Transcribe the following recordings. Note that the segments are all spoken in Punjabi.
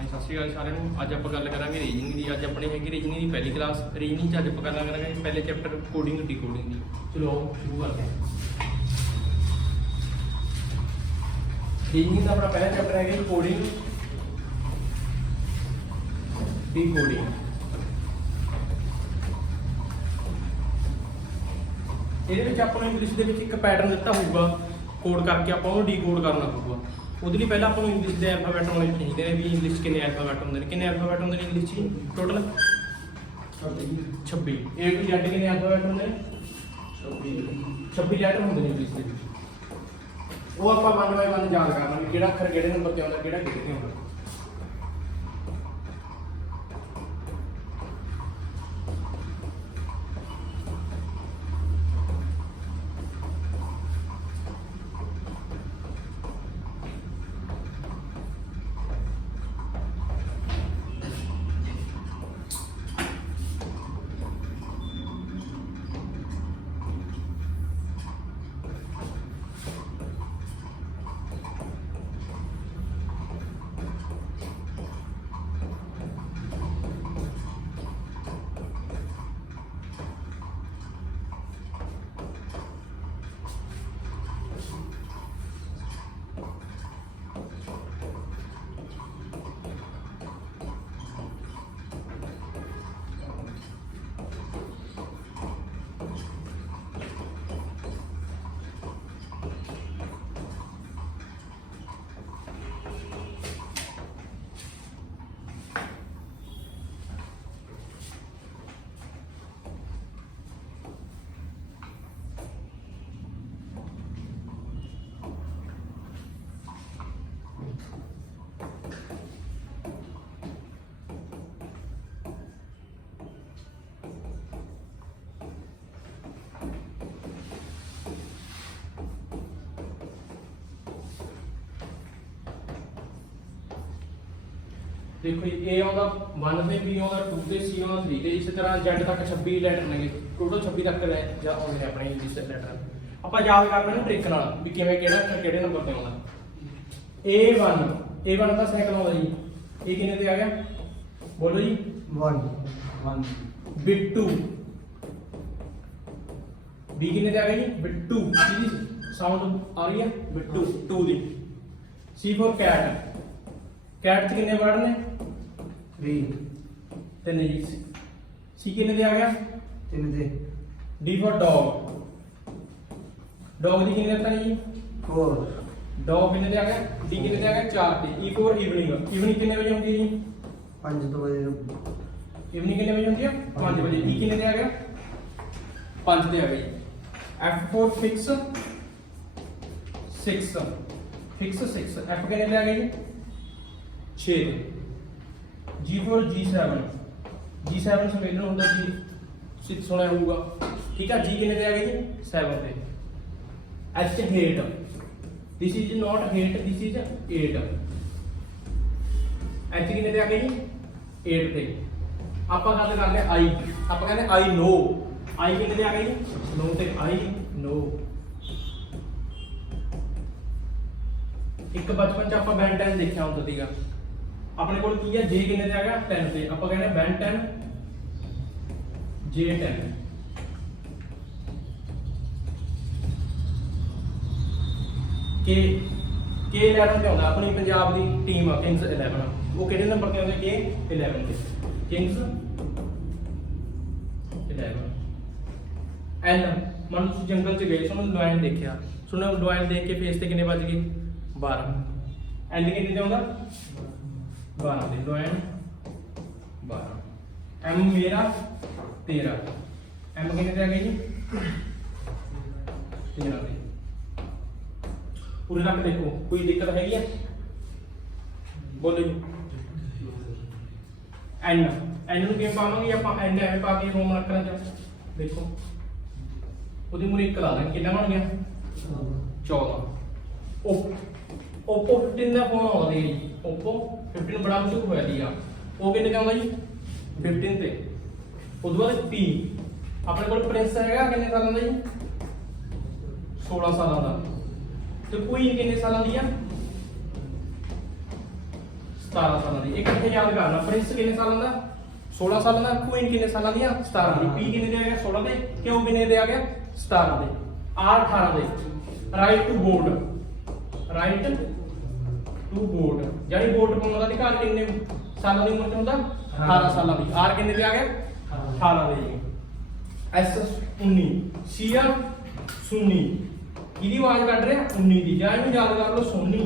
हाँ सत श्रीकाल सारे अज आप गल करेंगे रीजनिंग की। अज अपनी हैगी रीजनिंग की पहली क्लास। रीजनिंग अज आप गल करेंगे पहले चैप्टर कोडिंग डिकोडिंग की। चलो शुरू करते हैं। रीजनिंग का अपना पहला चैप्टर है कोडिंग डिकोडिंग। ये आपको इंग्लिश के एक पैटर्न दिता होगा, कोड करके आप डीकोड करना होगा। ਉਹਦੇ ਲਈ ਪਹਿਲਾਂ ਆਪਾਂ ਨੂੰ ਇੰਗਲਿਸ਼ ਦੇ ਐਲਫਾਬੈਟ ਹੋਣੇ ਚਾਹੀਦੇ ਨੇ ਵੀ ਇੰਗਲਿਸ਼ ਕਿੰਨੇ ਐਲਫਾਬੈਟ ਹੁੰਦੇ ਨੇ। ਕਿੰਨੇ ਐਲਫਾਬੈਟ ਹੁੰਦੇ ਨੇ ਇੰਗਲਿਸ਼ 'ਚ ਟੋਟਲ 26। A to Z ਕਿੰਨੇ ਐਲਫਾਬੈਟ ਹੁੰਦੇ ਨੇ 26 ਲੈਟਰ ਹੁੰਦੇ ਨੇ ਇੰਗਲਿਸ਼ ਦੇ ਵਿੱਚ। ਉਹ ਆਪਾਂ 1 ਬਾਈ 1 ਯਾਦ ਕਰਨਾ ਵੀ ਕਿਹੜਾ ਅੱਖਰ ਕਿਹੜੇ ਨੰਬਰ ਤੇ ਆਉਂਦਾ, ਕਿਹੜਾ ਕਿਹੜੇ ਤੇ ਆਉਂਦਾ। देखो ए आउंदा 1 ਤੇ B आउंदा 2 ਤੇ C आउंदा 3 ਤੇ इस तरह Z तक 26 ਲੈਟਰ ਨੇ। ਟੋਟਲ 26 ਤੱਕ ਲੈ ਜਾਂ ਆਉਂਦੇ ਨੇ ਆਪਣੇ ਇੰਗਲਿਸ਼ ਦੇ ਲੈਟਰ। ਆਪਾਂ ਯਾਦ ਕਰਨਾ ਨਾ ਟ੍ਰਿਕ ਨਾਲ ਵੀ ਕਿਵੇਂ ਕਿਹੜਾ ਅੱਖਰ ਕਿਹੜੇ ਨੰਬਰ ਤੇ ਆਉਂਦਾ। A1 ਦਾ ਸੈਕਿੰਡ ਆਉਂਦਾ ਜੀ। ਇਹ ਕਿੰਨੇ ਤੇ ਆ ਗਿਆ ਬੋਲੋ ਜੀ 1 B2 B ਕਿੰਨੇ ਤੇ ਆ ਗਿਆ ਜੀ B2 ਕੀ ਸਾਊਂਡ ਆ ਰਹੀ ਹੈ B2 2 the. C for cat cat ਚ कितने वर्ड ने 3 जी। सी कितने ते आ गया 3 ते। D फॉर डॉग डॉग दी कितने देता जी 4 डॉग कितने ते आ गया D कितने ते आ गया 4 ते। E फॉर इवनिंग इवनिंग कितने बजे होती है जी 5 बजे। इवनिंग कितने बजे होती है 5 बजे। E कितने ते आ गया 5 ते आ गई। F फॉर फिक्स 6 F कितने ते आ गई जी 6। G फॉर G7 समेलन होता जी 6 होना होगा ठीक है। G कितने पे आ गई जी 7 पे। H hate this is not hate this is 8। H कितने पे आ गई जी 8 पे। ਆਪਾਂ ਗੱਲ ਕਰਦੇ I ਆਪਾਂ ਕਹਿੰਦੇ I know I कितने पे आ गई जी 9 ਤੇ I know। ਇੱਕ ਬਚਪਨ ਚ ਆਪਾਂ ਬੈਨ 10 ਦੇਖਿਆ ਹੁੰਦਾ ਸੀਗਾ। अपने को J कितने ते आ गया 10 पे। आप कहने Ben 10 J 10। के 11 पे आउंदा अपनी पंजाब दी टीम किंग्स 11। वो किहड़े नंबर ते आउंदे के 11 ते किंग्स 11। N मान लो जंगल च गए सुनो लॉयन देखिया सुनो लॉयन देख के फेस ते कितने बज गए 12। N कितने ते आउंदा 12 दे लो एन 12। M मेरा 13 M कितने पे आ गई जी 13 पे। पूरे रख देखो कोई दिक्कत हैगी है बोलो जी। N ਨੂੰ ਕਿਵੇਂ ਪਾਵਾਂਗੇ ਆਪਾਂ N ਐਵੇਂ ਪਾ ਕੇ ਰੋਮਨ ਅੱਖਰਾਂ ਚ ਦੇਖੋ ਉਹਦੀ ਮੂਰੇ 1 ਲਾ ਦਾਂਗੇ ਕਿੰਨਾ ਬਣ ਗਿਆ 14। ओप्पो 15 ਦਾ ਫੋਨ ਆਉਂਦਾ ਜੀ ओप्पो 15 ਬੜਾ ਮਸ਼ਹੂਰ ਹੋਇਆ ਸੀਗਾ। ਉਹ ਕਿੰਨੇ ਦਾ ਆਉਂਦਾ ਜੀ 15 ਤੇ। ਉਸ ਤੋਂ ਬਾਅਦ P ਆਪਣੇ ਕੋਲ ਪ੍ਰਿੰਸ ਹੈਗਾ ਕਿੰਨੇ ਸਾਲਾਂ ਦਾ ਜੀ 16 ਸਾਲਾਂ ਦਾ। ਤੇ ਕੁਈਨ ਕਿੰਨੇ ਸਾਲਾਂ ਦੀ ਆ 17 ਸਾਲਾਂ ਦੀ। ਇੱਕ ਇੱਥੇ ਯਾਦ ਕਰਨਾ, ਪ੍ਰਿੰਸ ਕਿੰਨੇ ਸਾਲਾਂ ਦਾ 16 ਸਾਲਾਂ ਦਾ, ਕੁਈਨ ਕਿੰਨੇ ਸਾਲਾਂ ਦੀ ਆ 17 ਦੀ, ਪੀ ਕਿੰਨੇ ਦੇ ਆ ਗਿਆ 16 ਦੇ, ਕਿਉ ਕਿੰਨੇ ਦੇ ਆ ਗਿਆ 17 ਦੇ, ਆਰ 18 ਦੇ। Right to vote, right to vote ਯਾਨੀ ਵੋਟ ਪਾਉਣ ਦਾ ਅਧਿਕਾਰ ਕਿੰਨੇ ਸਾਲਾਂ ਦੀ ਉਮਰ ਚ ਹੁੰਦਾ 18 ਸਾਲਾਂ ਦੀ, ਆਰ ਕਿੰਨੇ ਦੇ ਆ ਗਿਆ 18 ਦੇ ਜੀ। ਐਸ 19, ਸੀ ਆ ਸੁਨੀ, ਕਿਹਦੀ ਆਵਾਜ਼ ਕੱਢ ਰਿਹਾ 19 ਦੀ, ਜਾਂ ਇਹਨੂੰ ਯਾਦ ਕਰ ਲਓ ਸੋਨੀ,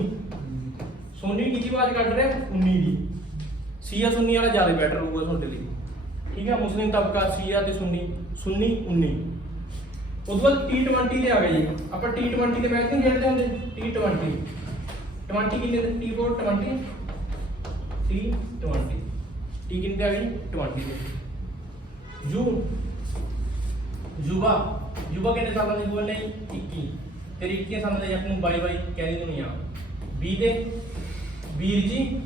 ਸੋਨੀ ਕਿਹਦੀ ਆਵਾਜ਼ ਕੱਢ ਰਿਹਾ 19 ਦੀ। ਸੀਆ ਸੁन्नी वाला ज्यादा बेटर होगा ਤੁਹਾਡੇ ਲਈ, ठीक है। मुस्लिम तबका शिया ते सुन्नी, सुन्नी 19। ਉਸ ਤੋਂ ਬਾਅਦ T20 ਤੇ ਆ ਗਏ ਜੀ ਆਪਾਂ। T20 ਦੇ ਮੈਚ ਨਹੀਂ ਖੇਡਦੇ ਹੁੰਦੇ, T20 20 ਕਿੰਨੇ ਦੇ T4 20 T20 T ਕਿੰਨੇ ਤੇ ਆ ਗਈ 20 ਦੇ। ਯੂ ਯੁਵਾ, ਯੁਵਾ ਕਿੰਨੇ ਸਾਲਾਂ ਦੀ ਬੋਲ ਨਹੀਂ 21, ਫਿਰ 21 ਸਾਲਾਂ ਦੇ ਜੱਟ ਨੂੰ ਬਾਈ ਬਾਈ ਕਹਿ ਦਿੰਦੇ ਆ। ਬੀ ਦੇ ਵੀਰ ਜੀ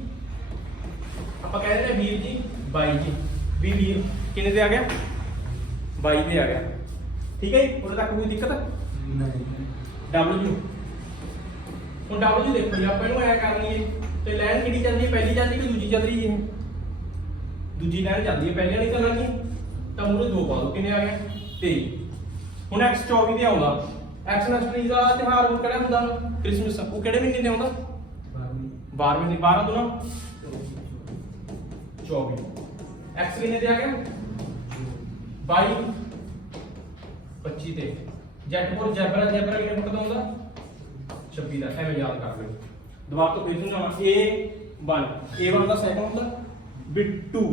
ਆਪਾਂ ਕਹਿ ਰਹੇ ਵੀਰ ਜੀ 22 ਜੀ, ਵੀ ਵੀਰ ਕਿੰਨੇ ਤੇ ਆ ਗਿਆ 22 ਤੇ ਆ ਗਿਆ, ਠੀਕ ਹੈ ਜੀ। ਉਦੋਂ ਤੱਕ ਕੋਈ ਦਿੱਕਤ ਨਹੀਂ। ਡਬਲਯੂ, ਹੁਣ ਡਬਲਯੂ ਦੇਖੋ ਜੀ ਆਪਾਂ ਇਹਨੂੰ ਐ ਕਰ ਲਈਏ ਤੇ ਲਾਈਨ ਕਿਹੜੀ ਚੱਲਦੀ ਹੈ, ਪਹਿਲੀ ਚੱਲਦੀ ਕਿ ਦੂਜੀ ਚੱਲ ਰਹੀ ਹੈ, ਦੂਜੀ ਲਾਈਨ ਚੱਲਦੀ ਹੈ, ਪਹਿਲੀ ਵਾਲੀ ਚੱਲਣੀ ਤਾਂ ਮੂਰੇ 2 ਪਾ ਦੋ, ਕਿੰਨੇ ਆ ਗਿਆ 23। ਹੁਣ x 24 ਤੇ ਆਉਂਦਾ, x ਨਸਟਰੀ ਦਾ ਤਿਉਹਾਰ ਉਹ ਕਿਹੜਾ ਹੁੰਦਾ ਕ੍ਰਿਸਮਸ, ਉਹ ਕਿਹੜੇ ਮਹੀਨੇ ਤੇ ਆਉਂਦਾ 12 ਮਹੀਨੇ, 12 ਤੋਂ ਨਾ 24। x ਕਿੰਨੇ ਤੇ ਆ ਗਿਆ 22 25 ਤੇ। ਜੈਟ ਫੋਰ ਜੈਬਰਾ, ਜੈਬਰਾ ਕਿੰਨੇ ਫੁੱਟ ਦਾ ਹੁੰਦਾ 26 ਦਾ, ਐਵੇਂ ਯਾਦ ਕਰ ਲਿਓ। ਦੁਬਾਰਾ ਤੋਂ ਫੇਰ ਸਮਝਾਵਾਂ, A1 ਦਾ ਸੈਕੰਡ ਹੁੰਦਾ, B 2,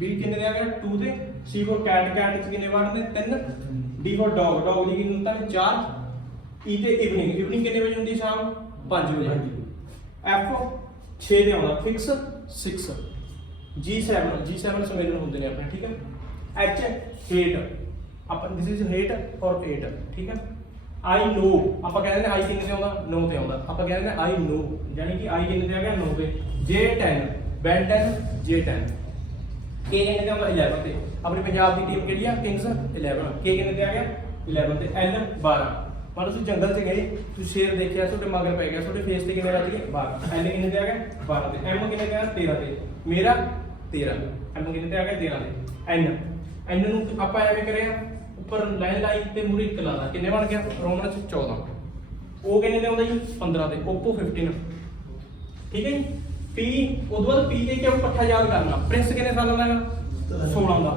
B ਕਿੰਨੇ ਦੇ ਆ ਗਿਆ 2 ਤੇ। C ਫੋਰ ਕੈਟ, ਕੈਟ ਚ ਕਿੰਨੇ ਵਾਰ ਨੇ 3। D ਫੋਰ ਡੌਗ, ਡੌਗ ਦੀ ਕਿੰਨੀ ਹੁੰਦਾ 4। E ਤੇ ਇਵਨਿੰਗ, ਇਵਨਿੰਗ ਕਿੰਨੇ ਵਜੇ ਹੁੰਦੀ ਸ਼ਾਮ 5 ਵਜੇ। F 6 ਤੇ ਆਉਂਦਾ, ਫਿਕਸ 6। G7, G7 ਸੰਵੇਦਨ ਹੁੰਦੇ ਨੇ ਆਪਣੇ, ਠੀਕ ਹੈ। H hate, ਆਪਾਂ this is hate or hate, ਠੀਕ ਹੈ। I know, ਆਪਾਂ ਕਹਿੰਦੇ ਨੇ I ਕਿੰਨੇ ਤੇ ਆਉਂਦਾ 9 ਤੇ ਆਉਂਦਾ, ਆਪਾਂ ਕਹਿੰਦੇ ਨੇ I know ਯਾਨੀ ਕਿ I ਕਿੰਨੇ ਤੇ ਆ ਗਿਆ 9 ਤੇ। J10 Ben 10, J10। K ਕਿੰਨੇ ਤੇ ਆਉਂਦਾ 11 ਤੇ। ਆਪਣੀ ਪੰਜਾਬ ਦੀ ਟੀਮ ਕਿਹੜੀ ਆ ਕਿੰਗਸ 11, K ਕਿੰਨੇ ਤੇ ਆ ਗਿਆ 11 ਤੇ। L 12, ਮੰਨ ਲਓ ਤੁਸੀਂ ਜੰਗਲ 'ਚ ਗਏ, ਤੁਸੀਂ ਸ਼ੇਰ ਦੇਖਿਆ, ਤੁਹਾਡੇ ਮਗਰ ਪੈ ਗਿਆ, ਤੁਹਾਡੇ ਫੇਸ ਤੇ ਕਿੰਨੇ ਵੱਜ ਗਏ 12। L ਕਿੰਨੇ ਤੇ ਆ ਗਿਆ 12 ਤੇ। M ਕਿੰਨੇ ਤੇ ਆ ਗਿਆ 13 ਤੇ, ਮੇਰਾ 13। M ਕਿੰਨੇ ਤੇ ਆ ਗਿਆ 13 ਤੇ। N, N ਨੂੰ ਆਪਾਂ ਐਵੇਂ ਕਰਿਆ ਉੱਪਰ ਲਾਈਨ ਲਾਈ ਤੇ ਮੂਰੇ 1 ਲਾ ਲਾ, ਕਿੰਨੇ ਬਣ ਗਿਆ ਰੋਮਨ 14। O ਕਿੰਨੇ ਤੇ ਆਉਂਦਾ ਜੀ 15 ਤੇ। Oppo 15, ਠੀਕ ਹੈ ਜੀ। P, ਉਦੋਂ ਬਾਅਦ P ਦੇ ਕੇ ਇਕੱਠਾ ਯਾਦ ਕਰਨਾ। ਪ੍ਰਿੰਸ ਕਿੰਨੇ ਸਾਲਾਂ ਦਾ ਹੈਗਾ 16 ਦਾ।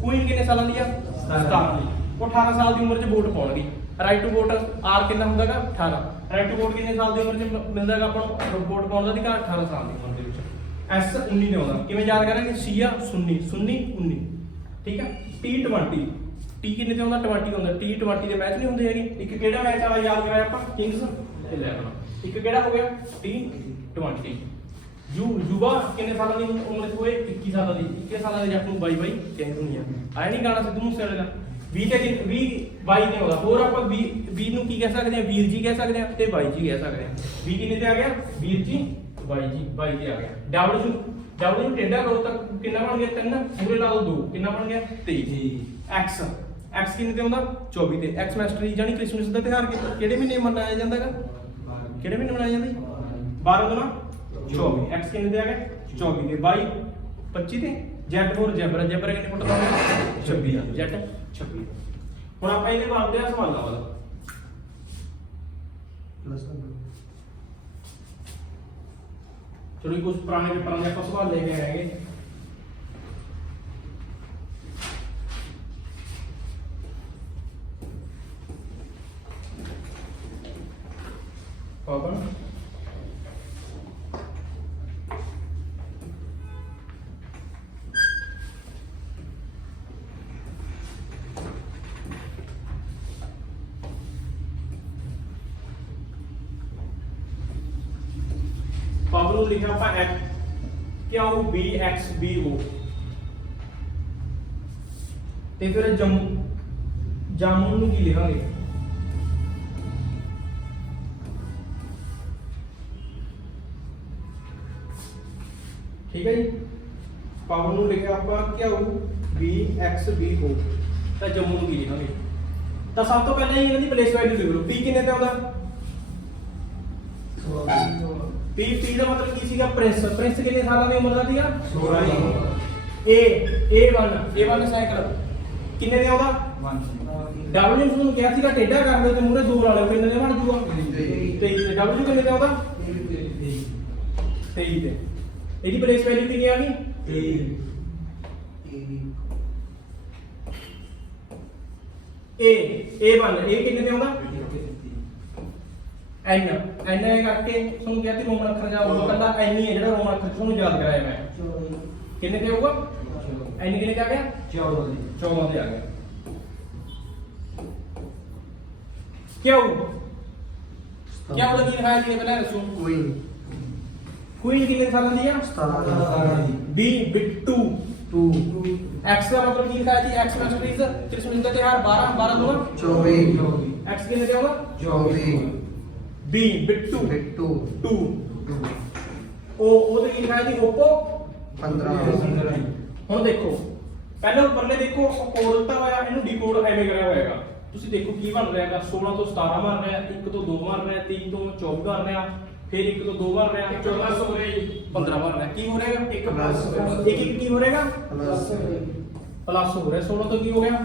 ਕੁਈਨ ਕਿੰਨੇ ਸਾਲਾਂ ਦੀ ਆ 17 ਦੀ। ਉਹ 18 ਸਾਲ ਦੀ ਉਮਰ 'ਚ ਵੋਟ ਪਾਉਣਗੇ। ਰਾਈਟ ਟੂ ਵੋਟ ਆਰ ਕਿੰਨਾ ਹੁੰਦਾਗਾ 18। ਰਾਈਟ ਟੂ ਵੋਟ ਕਿੰਨੇ ਸਾਲ ਦੀ ਉਮਰ 'ਚ ਮਿਲਦਾਗਾ ਆਪਾਂ ਨੂੰ ਵੋਟ ਪਾਉਣ ਦਾ ਅਧਿਕਾਰ 18 ਸਾਲ ਦੀ ਉਮਰ ਦੇ ਵਿੱਚ। S 19 ਤੇ ਆਉਂਦਾ, ਕਿਵੇਂ ਯਾਦ ਕਰਾਂਗੇ ਸੀਆ ਸੁन्नी, सुन्नी 19, ਠੀਕ ਹੈ। T20, T ਕਿੰਨੇ ਤੇ ਆਉਂਦਾ 20 ਤੇ ਆਉਂਦਾ। T20 ਦੇ ਮੈਚ ਨਹੀਂ ਹੁੰਦੇ ਹੈਗੇ। ਇੱਕ ਕਿਹੜਾ ਮੈਚ ਆਲਾ ਯਾਦ ਕਰਾਇਆ ਆਪਾਂ ਕਿੰਗਸ 11। ਇੱਕ ਕਿਹੜਾ ਹੋ ਗਿਆ T20। ਯੁਵਾ ਕਿੰਨੇ ਸਾਲਾਂ ਦੀ ਉਮਰ 'ਚ ਹੋਏ 21 ਸਾਲਾਂ ਦੀ। 21 ਸਾਲਾਂ ਦੇ ਜੱਟ ਨੂੰ ਬਾਈ ਬਾਈ ਕਹਿੰਦੇ ਹੁੰਦੀ ਆ। ਆਇਆ ਨਹੀਂ ਗਾਣਾ ਸਿੱਧੂ ਮੂਸੇਵਾਲੇ ਦਾ 20 ਤੇ 22 ਤੇ ਆਉਂਦਾ। ਹੋਰ ਆਪਾਂ 20 ਨੂੰ ਕੀ ਕਹਿ ਸਕਦੇ ਆ ਵੀਰ ਜੀ ਕਹਿ ਸਕਦੇ ਆ ਤੇ ਬਾਈ ਜੀ ਕਹਿ ਸਕਦੇ ਆ। 20 ਕਿੰਨੇ ਤੇ ਆ ਗਿਆ ਵੀਰ ਜੀ 22 ਤੇ ਆ ਗਿਆ। W ਟੇਢਾ ਕਰੋ ਤਾਂ ਕਿੰਨਾ ਬਣ ਗਿਆ 3, ਪੂਰੇ ਲਾ ਦੋ 2, ਕਿੰਨਾ ਬਣ ਗਿਆ 23। X ਕਿੰਨੇ ਤੇ ਆਉਂਦਾ 24 ਤੇ। X ਮੈਸਟਰੀ ਜਾਨੀ ਕ੍ਰਿਸਮਸ ਦਾ ਤਿਉਹਾਰ ਕਿਹੜੇ ਮਹੀਨੇ ਮਨਾਇਆ ਜਾਂਦਾ ਹੈਗਾ, ਕਿਹੜੇ ਮਹੀਨੇ ਮਨਾਇਆ ਜਾਂਦਾ ਜੀ 12 ਤੋਂ ਨਾ 24। X ਕਿੰਨੇ ਤੇ ਆ ਗਿਆ 24 ਤੇ। 22 25 ਤੇ। Z ਫੋਰ ਜੈਬਰਾ, ਜੈਬਰਾ ਕਿੰਨੇ ਫੁੱਟ ਦਾ ਹੁੰਦਾ 26 ਦਾ। Z 26। ਹੁਣ ਆਪਾਂ ਇਹਦੇ ਮਾਰਦੇ ਆ ਸਵਾਲਾਂ ਵਾਲਾ ਚਲੋ ਕੁਝ ਪੁਰਾਣੇ ਪੇਪਰਾਂ ਦੇ ਆਪਾਂ ਸਵਾਲ ਲੈ ਕੇ ਆਏਗੇ। ਪਾਪਾ पावर लिखा ਆਪਾਂ क्या हो बी एक्स बी ओ ਤੇ ਫਿਰ ਜਾਮੁਨ ਨੂੰ ਕੀ ਲਿਖਾਂਗੇ ਠੀਕ ਹੈ ਜੀ। ਪਾਵਰ ਨੂੰ ਲਿਖਿਆ ਆਪਾਂ क्या हो बी एक्स बी ओ ਤਾਂ ਜਾਮੁਨ ਨੂੰ ਕੀ ਲਿਖਾਂਗੇ ਤਾਂ ਸਭ ਤੋਂ ਪਹਿਲਾਂ ਹੀ ਇਹਨਾਂ ਦੀ ਪਲੇਸ ਵੈਲਿਊ ਲਿਖ ਲਓ। p ਕਿੰਨੇ ਤੇ ਆਉਂਦਾ पी ਦਾ ਮਤਲਬ ਕੀ ਸੀਗਾ ਪ੍ਰਿੰਸ ਕਿੰਨੇ ਸਾਲਾਂ ਦੀ ਉਮਰ ਦਾ ਸੀਗਾ 16 ਜੀ। A1 ਸਾਈਕਲ ਕਿੰਨੇ ਦੇ ਆਉਂਦਾ 1 W ਨੂੰ ਕਿਹਾ ਸੀਗਾ ਟੇਢਾ ਕਰ ਲਓ ਤੇ ਮੂਰੇ ਦੂਰ ਵਾਲੇ ਕਿੰਨੇ ਦੇ ਬਣ ਜੂਗਾ 23 ਤੇ W ਕਿੰਨੇ ਦੇ ਆਉਂਦਾ 23 ਤੇ ਇਹਦੀ ਪਲੇਸ ਵੈਲਿਊ ਕਿੰਨੀ ਆ ਗਈ 23 A1 ਇਹ ਕਿੰਨੇ ਦੇ ਆਉਂਦਾ N ਇਹ ਕਰਕੇ ਤੁਹਾਨੂੰ ਕਿਹਾ ਸੀ ਰੋਮਨ ਅੱਖਰ ਜਾ ਉਹ ਕੱਲਾ N ਹੀ ਹੈ ਜਿਹੜਾ ਰੋਮਨ ਅੱਖਰ ਤੁਹਾਨੂੰ ਯਾਦ ਕਰਾਇਆ ਮੈਂ ਕਿੰਨੇ ਤੇ ਹੋਊਗਾ N ਕਿੰਨੇ ਤੇ ਆ ਗਿਆ 14 ਤੇ ਆ ਗਿਆ ਕਿਉਂ ਲੱਗੀ ਦਿਖਾਇਆ ਜੀ ਪਹਿਲਾਂ ਦੱਸੋ ਕੁਈਨ ਕਿੰਨੇ ਸਾਲਾਂ ਦੀ ਆ 17 ਜੀ। B ਬਿੱਟੂ 2 X ਦਾ ਮਤਲਬ ਕੀ ਲਿਖਾਇਆ ਜੀ X ਮੈਸਟਰੀਜ਼ ਕ੍ਰਿਸਮਸ ਦਾ ਤਿਉਹਾਰ 12 2 24 X ਕਿੰਨੇ ਤੇ ਆਉਂਦਾ 24 B ਬਿੱਟੂ 2 ਉਹ ਉਹਦੇ ਕੀ ਲਿਖਾਇਆ ਜੀ Oppo 15 ਹੁਣ ਦੇਖੋ ਪਹਿਲਾਂ ਉੱਪਰਲੇ ਦੇਖੋ ਕੋਡ ਦਿੱਤਾ ਹੋਇਆ ਇਹਨੂੰ ਡੀਕੋਡ ਐਵੇਂ ਕਰਿਆ ਹੋਇਆਗਾ ਤੁਸੀਂ ਦੇਖੋ ਕੀ ਬਣ ਰਿਹਾ ਹੈਗਾ 16 ਤੋਂ 17 ਬਣ ਰਿਹਾ 1 ਤੋਂ 2 ਬਣ ਰਿਹਾ 3 ਤੋਂ 24 ਬਣ ਰਿਹਾ फिर 1 तो 2 बन रहा है 14 हो रहा है 15 बन रहा है की हो रहेगा 1 प्लस 1 की हो रहेगा प्लस हो रहा है 16 तो की हो गया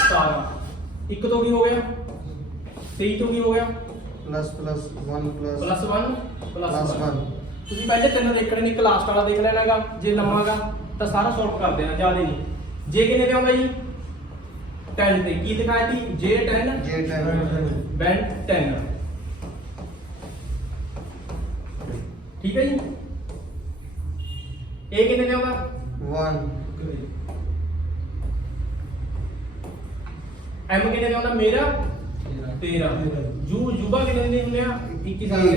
17 1 तो की हो गया 3 तो की हो गया प्लस 1 ਤੁਸੀਂ ਪਹਿਲੇ ਤਿੰਨ ਦੇਖਣੇ ਨੇ ਕਲਾਸ ਵਾਲਾ ਦੇਖ ਲੈਣਾਗਾ ਜੇ ਲੰਮਾਗਾ ਤਾਂ ਸਾਰਾ ਸੌਲਵ ਕਰ ਦੇਣਾ ਜਿਆਦਾ ਨਹੀਂ ਜੇ ਕਿੰਨੇ ਤੇ ਆਉਂਦਾ ਜੀ 10 ਤੇ ਕੀ ਦਿਖਾਇਆ ਸੀ J10 Ben 10 ठीक है जी ए कितने का होगा 1 M कितने का होगा मेरा 13 जुबा कितने दिन होने 21 साल के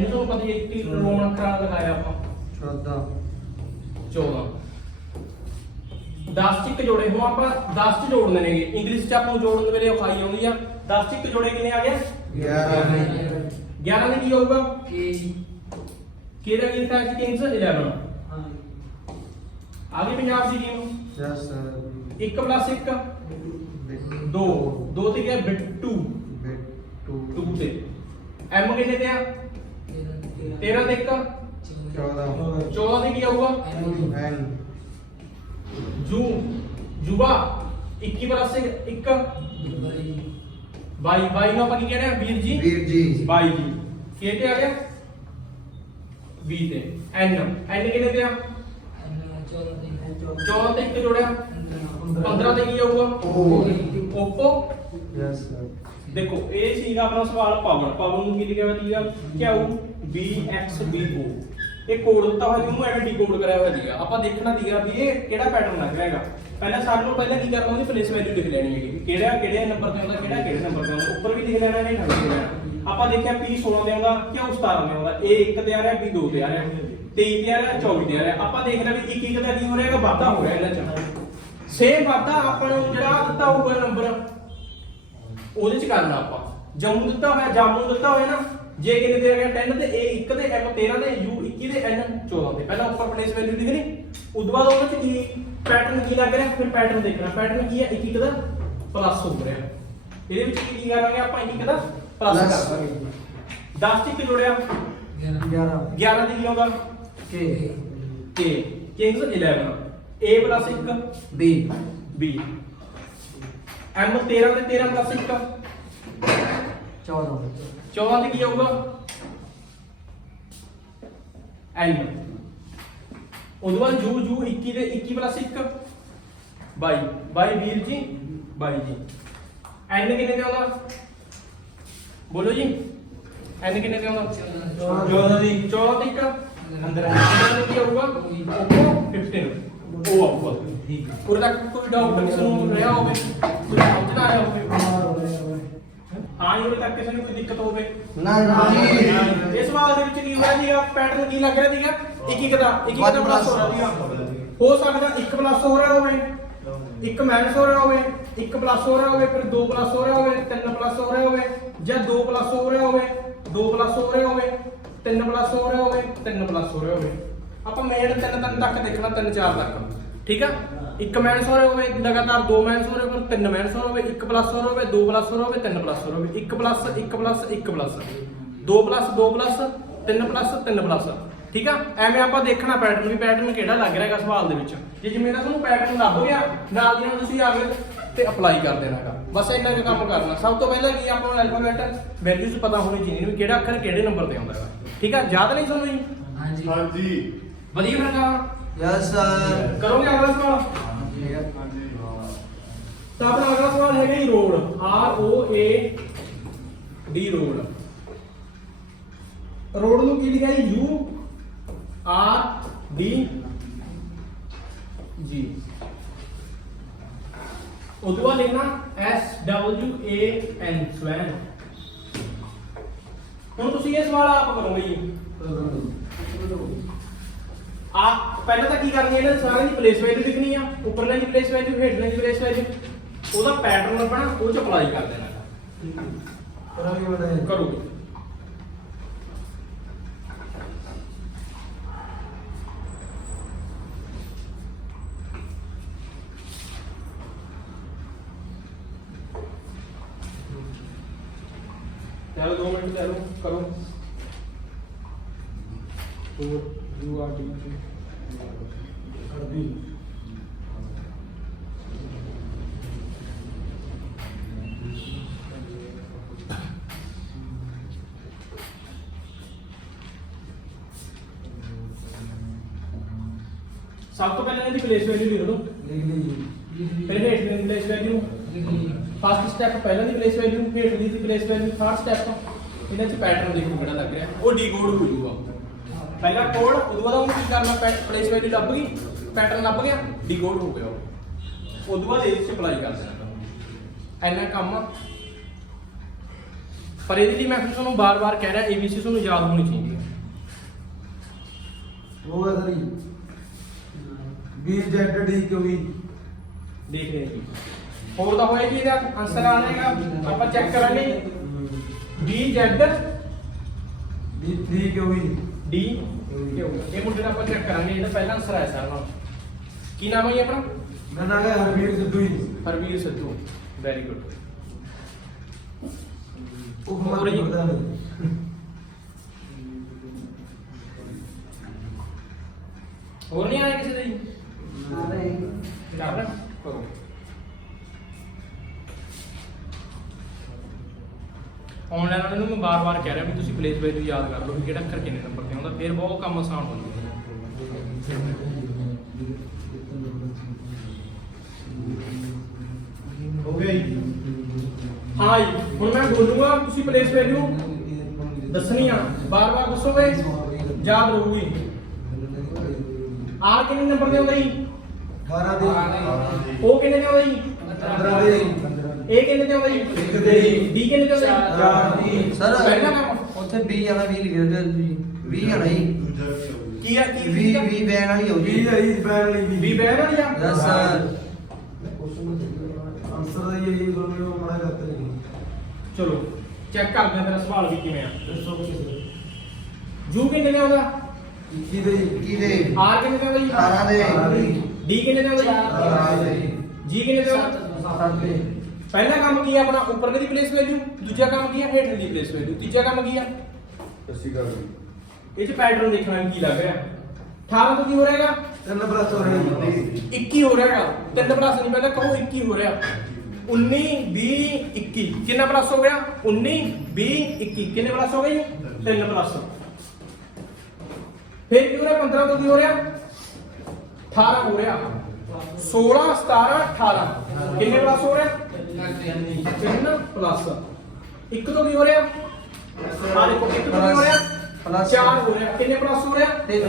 N तो पता है कि रोमन अक्षर लगाया ਆਪਾਂ 14 10 ਚ ਇੱਕ ਜੋੜੇ ਹੁਣ ਆਪਾਂ 10 ਚ ਜੋੜਨੇ ਨੇਗੇ ਇੰਗਲਿਸ਼ ਚ ਆਪਾਂ ਨੂੰ ਜੋੜਨ ਵੇਲੇ ਔਖਾਈ ਆਉਂਦੀ ਆ 10 ਚ ਇੱਕ ਜੋੜੇ ਕਿੰਨੇ ਆ ਗਏ 11 ਦੇ ਕੀ ਹੋਊਗਾ ਕਿਹੜਾ ਕੀ था किंग्स 11 आगे पंजाब सी गेम यस सर 1 + 1 2 2 ਤੇ ਗਿਆ ਬਿੱਟੂ 2 ਤੇ M ਕਿੰਨੇ ਤੇ ਆ 13 ਤੇ 1 14 ਤੇ ਕੀ ਆਊਗਾ N जुबा 21 + 1 22 22 ਨੂੰ ਆਪਾਂ ਕੀ ਕਹਿੰਦੇ ਆ ਵੀਰ ਜੀ 22 ਜੀ ਕੀ ਤੇ ਆ ਗਿਆ 20 ਤੇ N ਕਿੰਨੇ ਤੇ ਆ 14 ਤੇ 1 ਜੋੜਿਆ 15 ਤੇ ਕੀ ਆਊਗਾ Oppo यस सर ਦੇਖੋ ਇਹ ਸੀਗਾ ਆਪਣਾ ਸਵਾਲ ਪਾਵਨ ਨੂੰ ਕੀ ਲਿਖਿਆ ਹੋਇਆ ਸੀਗਾ ਕਿਉ BXBO ਇਹ ਕੋਡ ਦਿੱਤਾ ਹੋਇਆ ਜਿਹਨੂੰ ਐਵੇਂ ਡੀਕੋਡ ਕਰਿਆ ਹੋਇਆ ਸੀਗਾ ਆਪਾਂ ਦੇਖਣਾ ਸੀਗਾ ਵੀ ਇਹ ਕਿਹੜਾ ਪੈਟਰਨ ਲੱਗ ਰਿਹਾ ਹੈਗਾ ਸਾਨੂੰ ਪਹਿਲਾਂ ਕੀ ਕਰਨਾ ਉਹਦੀ ਪਲੇਸ ਵੈਲਿਊ ਲਿਖ ਲੈਣੀ ਹੈਗੀ ਕਿਹੜੇ ਨੰਬਰ ਤੇ ਆਉਂਦਾ ਕਿਹੜੇ ਨੰਬਰ ਤੇ ਆਉਂਦਾ ਉੱਪਰ ਵੀ ਲਿਖ ਲੈਣਾ ਹੈ ਥੱਲੇ ਲਿਖ ਲੈਣਾ ਆਪਾਂ ਦੇਖਿਆ P 16 ਤੇ ਆਉਂਦਾ ਕਿਉਂ 17 ਤੇ ਆਉਂਦਾ A 1 ਤੇ ਆ ਰਿਹਾ B 2 ਤੇ ਆ ਰਿਹਾ 23 ਤੇ ਆ ਰਿਹਾ 24 ਤੇ ਆ ਰਿਹਾ ਆਪਾਂ ਦੇਖਣਾ ਵੀ 1 1 ਦਾ ਕੀ ਹੋ ਰਿਹਾਗਾ ਵਾਧਾ ਹੋ ਰਿਹਾ ਇਹਨਾਂ ਚ ਸੇਮ ਵਾਧਾ ਆਪਾਂ ਨੂੰ ਜਿਹੜਾ ਦਿੱਤਾ ਹੋਊਗਾ ਨੰਬਰ ਉਹਦੇ ਚ ਕਰਨਾ ਆਪਾਂ ਜਾਮੂ ਦਿੱਤਾ ਹੋਇਆ ਨਾ ਜੇ ਕਿੰਨੇ ਤੇ ਆ ਗਿਆ 10 ਤੇ A 1 ਤੇ M 13 ਤੇ U 21 ਤੇ N 14 ਤੇ ਪਹਿਲਾਂ ਉੱਪਰ ਪਲੇਸ ਵੈਲਿਊ ਲਿਖਣੀ ਉਸ ਤੋਂ ਬਾਅਦ ਉਹਨਾਂ ਚ ਕੀ ਪੈਟਰਨ ਕੀ ਲੱਗ ਰਿਹਾ ਫਿਰ ਪੈਟਰਨ ਦੇਖਣਾ ਪੈਟਰਨ ਕੀ ਹੈ 1 1 ਦਾ ਪਲੱਸ ਹੋ ਰਿਹਾ ਇਹਦੇ ਵਿੱਚ ਕੀ ਕਰਾਂਗੇ ਆਪਾਂ 1 1 ਦਾ ਪਲੱਸ ਕਰਾਂਗੇ 10 ਚ ਕੀ ਜੋੜਿਆ 11 ਦੀ ਕੀ ਆਉਂਦਾ K Kings 11 A + 1 B M 13 ਤੇ 13 + 1 14 ਤੇ ਕੀ ਆਊਗਾ N ਉਹਦੇ ਬਾਅਦ ਜੂ 21 ਤੇ 21 + 1 22 ਵੀਰ ਜੀ 22 ਜੀ N ਕਿੰਨੇ ਤੇ ਆਉਂਦਾ ਬੋਲੋ ਜੀ N ਕਿੰਨੇ ਤੇ ਆਉਂਦਾ 14 ਤੇ 1 ਅੰਦਰ ਕੀ ਆਊਗਾ Oppo 15 ਉਹ ਆਊਗਾ ਠੀਕ ਹੈ ਕੋਈ ਡਾਊਟ ਕਿਸੇ ਨੂੰ ਰਿਹਾ ਹੋਵੇ ਕੋਈ ਸਮਝ ਨਾ ਆਇਆ ਹੋਵੇ ਹਾਂ ਇਹ ਤੱਕ ਕਿਸੇ ਨੂੰ ਕੋਈ ਦਿੱਕਤ ਹੋਵੇ ना ਇਸ ਸਵਾਲ ਦੇ ਵਿੱਚ ਕੀ ਹੋਇਆ ਸੀਗਾ ਪੈਟਰਨ ਕੀ ਲੱਗ ਰਿਹਾ ਸੀਗਾ 1 1 ਦਾ ਪਲੱਸ ਹੋ ਰਿਹਾ ਸੀਗਾ ਹੋ ਸਕਦਾ 1 ਪਲੱਸ ਹੋ ਰਿਹਾ ਹੋਵੇ 1 ਮਾਈਨਸ ਹੋ ਰਿਹਾ ਹੋਵੇ 1 ਪਲੱਸ ਹੋ ਰਿਹਾ ਹੋਵੇ ਫਿਰ 2 ਪਲੱਸ ਹੋ ਰਿਹਾ ਹੋਵੇ 3 ਪਲੱਸ ਹੋ ਰਿਹਾ ਹੋਵੇ ਜਾਂ 2 ਪਲੱਸ ਹੋ ਰਿਹਾ ਹੋਵੇ 2 ਪਲੱਸ ਹੋ ਰਿਹਾ ਹੋਵੇ 3 ਪਲੱਸ ਹੋ ਰਿਹਾ ਹੋਵੇ 3 ਪਲੱਸ ਹੋ ਰਿਹਾ ਹੋਵੇ ਆਪਾਂ ਮੇਨ 3 ਤੱਕ ਦੇਖਣਾ 3 4 ਤੱਕ ਠੀਕ ਆ 1 ਮਾਈਨਸ ਹੋ ਰਿਹਾ ਹੋਵੇ ਲਗਾਤਾਰ 2 ਮਾਈਨਸ ਹੋ ਰਿਹਾ ਹੋਵੇ 3 ਮਾਈਨਸ ਹੋ ਰਿਹਾ ਹੋਵੇ 1 ਪਲੱਸ ਹੋ ਰਿਹਾ ਹੋਵੇ 2 ਪਲੱਸ ਹੋ ਰਿਹਾ ਹੋਵੇ 3 ਪਲੱਸ ਹੋ ਰਿਹਾ ਹੋਵੇ 1 plus 1 plus 1 plus 2 plus 2 plus 3 plus 3 plus, ਠੀਕ ਆ। ਐਵੇਂ ਆਪਾਂ ਦੇਖਣਾ ਪੈਟਰਨ ਵੀ ਪੈਟਰਨ ਕਿਹੜਾ ਲੱਗ ਰਿਹਾ ਹੈਗਾ ਸਵਾਲ ਦੇ ਵਿੱਚ। ਜੇ ਜਿਵੇਂ ਦਾ ਤੁਹਾਨੂੰ ਪੈਟਰਨ ਲੱਭ ਗਿਆ ਨਾਲ ਦੀ ਨਾਲ ਤੁਸੀਂ ਆ ਗਏ ਤੇ ਅਪਲਾਈ ਕਰ ਦੇਣਾ ਹੈਗਾ, ਬਸ ਇੰਨਾ ਕੁ ਕੰਮ ਕਰਨਾ। ਸਭ ਤੋਂ ਪਹਿਲਾਂ ਕੀ ਆਪਾਂ ਨੂੰ ਅਲਫਾਬੈਟ ਵੈਲਿਊਜ਼ ਪਤਾ ਹੋਣੀ ਚਾਹੀਦੀ ਵੀ ਕਿਹੜਾ ਅੱਖਰ ਕਿਹੜੇ ਨੰਬਰ ਤੇ ਆਉਂਦਾ ਹੈਗਾ, ਠੀਕ ਆ। ਯਾਦ ਨਹੀਂ ਤੁਹਾਨੂੰ ਜੀ? ਹਾਂਜੀ ਹਾਂਜੀ ਵਧੀਆ ਬਣਾਗਾ। Yes sir. ਕਰੋਗੇ ਅਗਲਾ ਸਵਾਲ? ਤਾਂ ਆਪਣਾ ਅਗਲਾ ਸਵਾਲ ਹੈਗਾ ਜੀ ਰੋਡ, ROAD ਰੋਡ। ਰੋਡ ਨੂੰ ਕੀ ਲਿਖਿਆ ਜੀ? URD ਉਦੋਂ ਬਾਅਦ ਲਿਖਣਾ SWAN ਸਵੈਨ। ਹੁਣ ਤੁਸੀਂ ਇਹ ਸਵਾਲ ਆਪ ਕਰੋਗੇ ਜੀ। ਆ ਪਹਿਲਾਂ ਤਾਂ ਕੀ ਕਰਨੀ ਹੈ, ਇਹਨਾਂ ਸਾਰਿਆਂ ਦੀ ਪਲੇਸ ਵੈਲਿਊ ਲਿਖਣੀ ਆ, ਉੱਪਰਲੇ ਦੀ ਪਲੇਸ ਵੈਲਿਊ, ਹੇਠਲੇ ਦੀ ਪਲੇਸ ਵੈਲਿਊ, ਉਹਦਾ ਪੈਟਰਨ ਲੱਭਣਾ, ਉਹ ਚ ਅਪਲਾਈ ਕਰ ਦੇਣਾ। करोगे बताइए। ਕਰੋਗੇ। चलो 2 मिनट चलो करो। URD सब तो पहले इनकी प्लेस वैल्यू लिख दो, लिख लीजिए। फिर हेठ में प्लेस वैल्यू, फर्स्ट स्टेप पहले दी प्लेस वैल्यू, हेठ the place value, third step इन्हां च पैटर्न देखो किहड़ा लग रहा है, वो डीकोड हो जाऊगा। पहला कोड उदों बाद ਉਹਨੂੰ ਕੀ ਕਰਨਾ, प्लेस वैल्यू ਲੱਭ ਗਈ, पैटर्न ਲੱਭ ਗਿਆ, डीकोड हो गया। ਉਦੋਂ ਬਾਅਦ ਇਹ ਚ ਅਪਲਾਈ ਕਰ ਦੇਣਾ। ਇੰਨਾ ਕੰਮ ਪਰ ਇਹਦੇ ਲਈ ਮੈਂ ਤੁਹਾਨੂੰ ਬਾਰ-ਬਾਰ ਕਹਿ ਰਿਹਾ ABC ਤੁਹਾਨੂੰ ਯਾਦ ਹੋਣੀ ਚਾਹੀਦੀ ਹੈ। वो है सर BZD क्यों भी ਦੇਖ ਰਹੇ ਜੀ ਹੋਰ ਤਾਂ ਹੋਏਗੀ, ਇਹਦਾ ਆਨਸਰ ਆ ਜਾਏਗਾ। ਆਪਾਂ ਚੈੱਕ ਕਰਾਂਗੇ BZ D3 क्यों भी D ਕਿਉਂ ਇਹ ਮੁੰਡੇ ਦਾ ਆਪਾਂ ਚੈੱਕ ਕਰਾਂਗੇ। ਇਹਦਾ ਪਹਿਲਾ ਆਨਸਰ ਆਇਆ ਸਾਰਾ ਨਾਲ। ਕੀ ਨਾਮ ਹੈ ਜੀ ਆਪਣਾ? मैं ना गया हरवीर सिद्धू ही ਹਰਵੀਰ ਸਿੱਧੂ। Very good. उपमत और ये- प्रधान ਹੋਰ ਨਹੀਂ ਆਇਆ ਕਿਸੇ ਦਾ ਜੀ? ਕਰਨਾ ਕਰੋ। ਆਨਲਾਈਨ ਵਾਲਿਆਂ ਨੂੰ ਮੈਂ ਬਾਰ-ਬਾਰ ਕਹਿ ਰਿਹਾ ਵੀ ਤੁਸੀਂ ਪਲੇਸ ਵੈਲਿਊ ਯਾਦ ਕਰ ਲਓ ਵੀ ਕਿਹੜਾ ਅੱਖਰ ਕਿੰਨੇ ਨੰਬਰ ਤੇ ਆਉਂਦਾ, ਫਿਰ ਬਹੁਤ ਕੰਮ ਆਸਾਨ ਹੋ ਜਾਊਗਾ। ਹੋ ਗਿਆ ਜੀ। ਹਾਂ ਜੀ ਹੁਣ ਮੈਂ ਬੋਲੂਗਾ, ਤੁਸੀਂ ਪਲੇਸ ਵੈਲਿਊ ਦੱਸਣੀ ਆ, ਬਾਰ-ਬਾਰ ਦੱਸੋਗੇ, ਯਾਦ ਰਹੂਗੀ। ਆਰ ਕਿੰਨੇ ਨੰਬਰ ਤੇ ਆਉਂਦਾ ਜੀ? 18 दिन ਉਹ ਕਿੰਨੇ ਤੇ ਆਉਂਦਾ ਜੀ? 15 दिन ਇਹ ਕਿੰਨੇ ਤੇ ਆਉਂਦਾ ਜੀ? ਇੱਕ ਤੇ ਜੀ। ਡੀ ਕਿੰਨੇ ਤੇ ਆਉਂਦਾ ਜੀ? 4 दिन ਸਰ ਪਹਿਲਾ ਕੰਮ ਉੱਥੇ 20 ਵਾਲਾ 20 ਲਿਖਿਆ ਤੇ 20 ਵਾਲਾ ਹੀ ਕੀ ਆ? ਕੀ 20 ਵੈਨ ਵਾਲੀ ਹੋ 20 ਜੀ। है इस बैन वाली ਵੀ ਬਹਿ ਵਾਲੀ ਆ? Yes sir. आंसर ये दोनों को मना करते हैं। ਚਲੋ ਚੈੱਕ ਕਰਦੇ ਹਾਂ ਤੇਰਾ ਸਵਾਲ ਵੀ ਕਿਵੇਂ ਆ। ਦੱਸੋ ਕਿਸੇ ਜੂ ਕਿੰਨੇ ਤੇ ਆਉਂਦਾ? ਕੀ ਦੇ ਕੀ ਦੇ ਆਰ ਕਿੰਨੇ ਤੇ ਆਉਂਦਾ ਜੀ? 18 ਦੇ ਡੀ ਕਿੰਨੇ ਤੇ ਆਉਂਦਾ ਜੀ? 18 ਦੇ ਜੀ ਕਿੰਨੇ ਤੇ ਆਉਂਦਾ? 7 ਦੇ ਪਹਿਲਾ ਕੰਮ ਕੀ ਹੈ ਆਪਣਾ? ਉੱਪਰਲੇ ਦੀ ਪਲੇਸ ਵੈਲਿਊ। ਦੂਜਾ ਕੰਮ ਕੀ ਹੈ? ਹੇਠਲੇ ਦੀ ਪਲੇਸ ਵੈਲਿਊ। ਤੀਜਾ ਕੰਮ ਕੀ ਹੈ? ਸੱਸੀ ਗੱਲ ਇਹ ਚ ਪੈਟਰਨ ਦੇਖਣਾ ਵੀ ਕੀ ਲੱਗ ਰਿਹਾ। 18 ਤੋਂ ਕੀ ਹੋ ਰਿਹਾਗਾ? 3 ਪਲੱਸ ਹੋ ਰਹੇ 21 ਹੋ ਰਿਹਾਗਾ। 3 ਪਲੱਸ ਨਹੀਂ, ਪਹਿਲਾਂ ਕਹੋ 21 ਹੋ ਰਿਹਾ। 19 20 21 ਕਿੰਨਾ ਪਲੱਸ ਹੋ ਗਿਆ? 19 20 21 ਕਿੰਨੇ ਪਲੱਸ ਹੋ ਗਏ ਜੀ? 3 ਪਲੱਸ। ਫਿਰ ਕੀ ਹੋ ਰਿਹਾ? 15 ਤੋਂ ਕੀ ਹੋ ਰਿਹਾ? 18 ਹੋ ਰਿਹਾ। 16 17 18 ਕਿੰਨੇ ਪਲੱਸ ਹੋ ਰਿਹਾ? 3 ਪਲੱਸ। 1 ਤੋਂ ਕੀ ਹੋ ਰਿਹਾ? ਆ ਦੇਖੋ 1 ਤੋਂ ਕੀ ਹੋ ਰਿਹਾ? ਪਲੱਸ 4 ਹੋ ਰਿਹਾ। ਕਿੰਨੇ ਪਲੱਸ ਹੋ ਰਿਹਾ? 3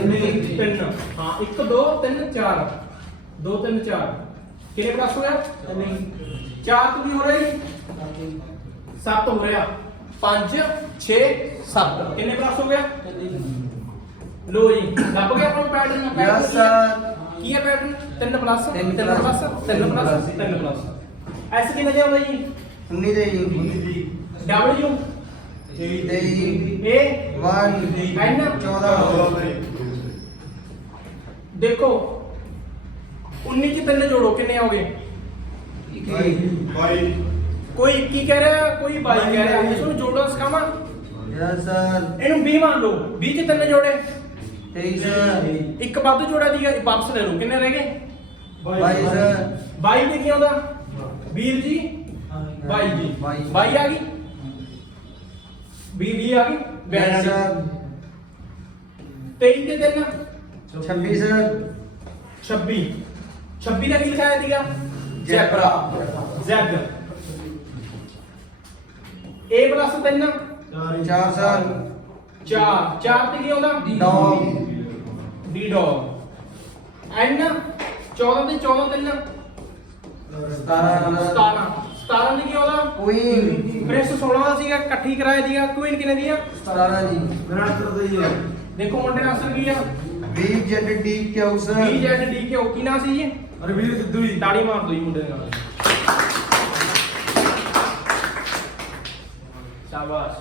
ਹਾਂ 1 2 3 4 2 3 4 ਕਿੰਨੇ ਪਲੱਸ ਹੋ ਰਿਹਾ? 4 ਤੋਂ ਕੀ ਹੋ ਰਿਹਾ ਜੀ? 7 ਹੋ ਰਿਹਾ। 5 6 7 ਕਿੰਨੇ ਪਲੱਸ ਹੋ ਗਿਆ? ਲੋ ਜੀ ਲੱਭ ਗਿਆ ਆਪਾਂ ਨੂੰ ਪੈਟਰਨ। Yes sir. ਕੀ ਹੈ pattern? 3 plus 3 3 plus 3 plus 3 plus. S ਕਿੰਨੇ ਦੇ ਆਉਂਦਾ ਜੀ? 19 ਦੇ ਜੀ ਡਬਲਯੂ ਤੇ ਏ 1 ਐਨ 14 ਦੇਖੋ 19 ਚ 3 ਜੋੜੋ ਕਿੰਨੇ ਆਉਗੇ? ਬਾਈ ਕੋਈ 21 ਕਹਿ ਰਿਹਾ, ਕੋਈ 22 ਕਹਿ ਰਿਹਾ। ਇਸ ਨੂੰ ਜੋੜਨਾ ਸਿਖਾਵਾਂ? यस सर ਇਹਨੂੰ 20 ਮੰਨ ਲਓ 20 ਚ ਤਿੰਨ ਜੋੜੇ 23 सर ਇੱਕ ਵੱਧ ਜੋੜਾ ਦੀ ਵਾਪਸ ਲੈ ਲਓ ਕਿੰਨੇ ਰਹਿ ਗਏ 22 सर 22 ਦੇ ਕੀ ਆਉਂਦਾ ਵੀਰ ਜੀ 22 ਜੀ 22 ਆ ਗਈ 20 ਆ ਗਈ 42 यस सर 23 ਦੇ ਤਿੰਨ 26 सर 26 26 ਦਾ ਕੀ ਲਿਖਾਇਆ ਸੀਗਾ ਜ਼ੈਬਰਾ ਜ਼ੈਬ A ਪਲੱਸ 3 4 सर 4 ਤੇ ਕੀ ਆਉਂਦਾ डॉग D ਡੌਗ N 14 ਤੇ 14 ਤਿੰਨ 17 17 ਤੇ ਕੀ ਆਉਂਦਾ क्वीन ਪ੍ਰੈਸ 16 ਦਾ ਸੀਗਾ ਇਕੱਠੀ ਕਰਾਇਆ ਸੀਗਾ ਕੁਈਨ ਕਿੰਨੇ ਦੀ ਆ 17 जी ਗ੍ਰਾਂਟਰ ਦਾ ਹੀ ਹੈ ਦੇਖੋ ਮੁੰਡੇ ਦਾ ਅਸਰ ਕੀ ਆ B Z D Q B sir Z D K O ਕੀ ਨਾਂ ਸੀ ਜੀ ਰਵੀਰ ਸਿੱਧੂ ਜੀ ਤਾੜੀ ਮਾਰ ਦੋ ਜੀ ਮੁੰਡੇ ਦੇ ਨਾਲ ਸ਼ਾਬਾਸ਼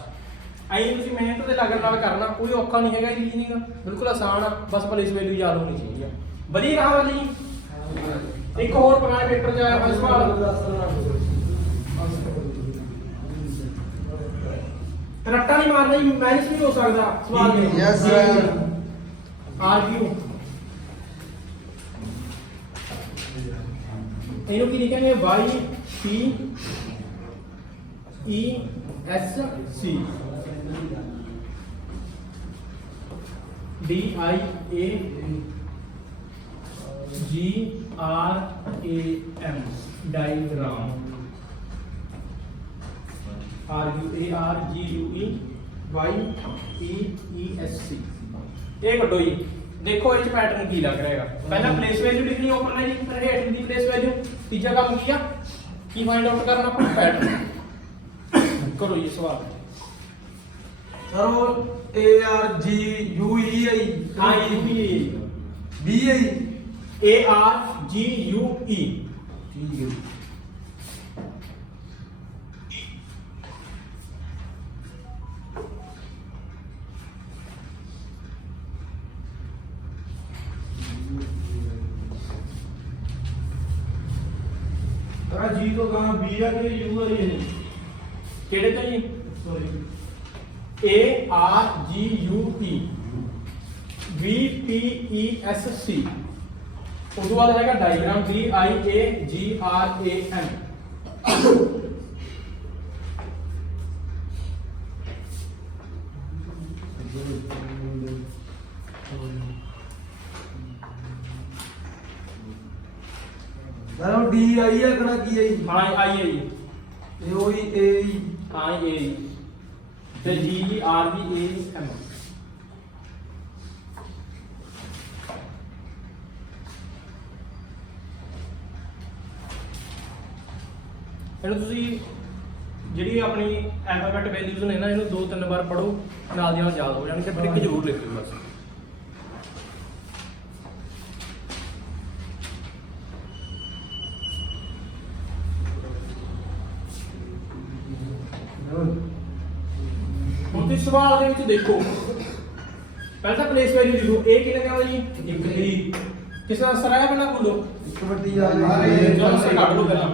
ਆਈ ਤੁਸੀਂ ਮਿਹਨਤ ਦੇ ਲਗਨ ਨਾਲ ਕਰਨਾ ਕੋਈ ਔਖਾ ਨਹੀਂ ਹੈਗਾ ਜੀ ਨਹੀਂ ਬਿਲਕੁਲ ਆਸਾਨ ਆ ਬਸ ਪਲੇਸ ਵੈਲਿਊ ਯਾਦ ਹੋਣੀ ਚਾਹੀਦੀ ਆ ਵਧੀਆ ਰਹਾ ਵਾ ਜੀ ਇੱਕ ਹੋਰ ਪੁਰਾਣੇ ਪੇਪਰ ਚ ਆਇਆ ਹੋਇਆ ਸਵਾਲ ਰੱਟਾ ਨਹੀਂ ਮਾਰਨਾ ਜੀ ਮਾਈਨਸ ਨਹੀਂ ਹੋ ਸਕਦਾ ਸਵਾਲ ਦੇ यस सर ਆਰਗਿਊ ਇਹਨੂੰ ਕੀ ਲਿਖਾਂਗੇ Y P E S C D I A G R A M diagram R U A R G U E Y P E S C ਇਹ ਕੱਢੋ ਜੀ ਦੇਖੋ ਇਹ ਚ ਪੈਟਰਨ ਕੀ ਲੱਗ ਰਿਹਾ ਹੈਗਾ ਪਹਿਲਾਂ ਪਲੇਸ ਵੈਲਿਊ ਲਿਖਣੀ ਓਪਨ ਹੈ ਜੀ ਫਿਰ ਹੇਠ ਦੀ ਪਲੇਸ ਵੈਲਿਊ ਤੀਜਾ ਕੰਮ ਕੀ ਆ ਕੀ ਫਾਈਂਡ ਆਊਟ ਕਰਨਾ ਆਪਾਂ ਪੈਟਰਨ ਕਰੋ ਇਹ ਸਵਾਲ ਸਰ ਉਹ A R G U E I ਹਾਂ ਇਹ ਵੀ B I A R G U E ਠੀਕ ਹੈ ਤਰਾ ਜੀ ਤੋਂ ਕਹਾਂ B ਆ ਕਿ U ਆ ਇਹ ਕਿਹੜੇ ਤੋਂ ਜੀ sorry A R G U E V P E S C ਉਸ ਤੋਂ ਬਾਅਦ ਹੈਗਾ diagram D I A G R A M sir ਉਹ D I ਆ ਕਣਾ ਕੀ ਆਈ ਹਾਂ ਆਈ ਹੈ ਜੀ ਇਹ ਉਹੀ A I ਹਾਂ ਇਹ ਜੀ ਤੇ G G R B A M ਇਹਨੂੰ ਤੁਸੀਂ ਜਿਹੜੀ ਆਪਣੀ ਐਲਫਾਬੈਟ ਵੈਲਿਊਜ਼ ਨੇ ਨਾ ਇਹਨੂੰ 2-3 ਵਾਰ ਪੜੋ ਨਾਲ ਦੀ ਨਾਲ ਯਾਦ ਹੋ ਜਾਣਗੇ ਟ੍ਰਿਕ ਜ਼ਰੂਰ ਲਿਖਿਓ ਬਸ ਹੁਣ ਤੁਸੀਂ ਸਵਾਲ ਦੇ ਵਿੱਚ ਦੇਖੋ ਪਹਿਲਾਂ ਤਾਂ ਪਲੇਸ ਵੈਲਿਊ ਲਿਖੋ ਇਹ ਕਿੰਨੇ ਦਾ ਜੀ 1 ਦੀ ਕਿਸੇ ਦਾ ਅਸਰ ਆਇਆ ਪਹਿਲਾਂ ਬੋਲੋ ਇੱਕ ਵੱਡੀ ਆ ਚਲੋ ਅਸਰ ਕੱਢ ਲਓ ਪਹਿਲਾਂ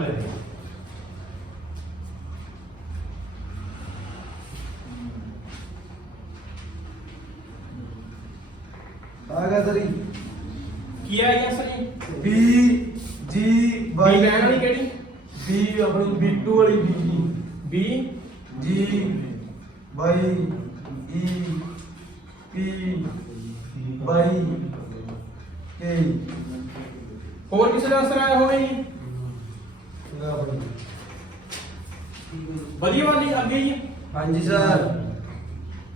ਆ ਗਿਆ ਸਰੀ ਕੀ ਆਇਆ ਅਸਰ ਜੀ B G ਬੀ Y ਬੈਨ ਵਾਲੀ ਕਿਹੜੀ B ਆਪਣੀ B2 ਵਾਲੀ B B G Y E P Y K ਹੋਰ ਕਿਸੇ ਦਾ ਅਸਰ ਆਇਆ ਹੋਵੇ ਜੀ ਵਧੀਆ ਵਾਲੀ ਅੱਗੇ ਜੀ हाँ जी सर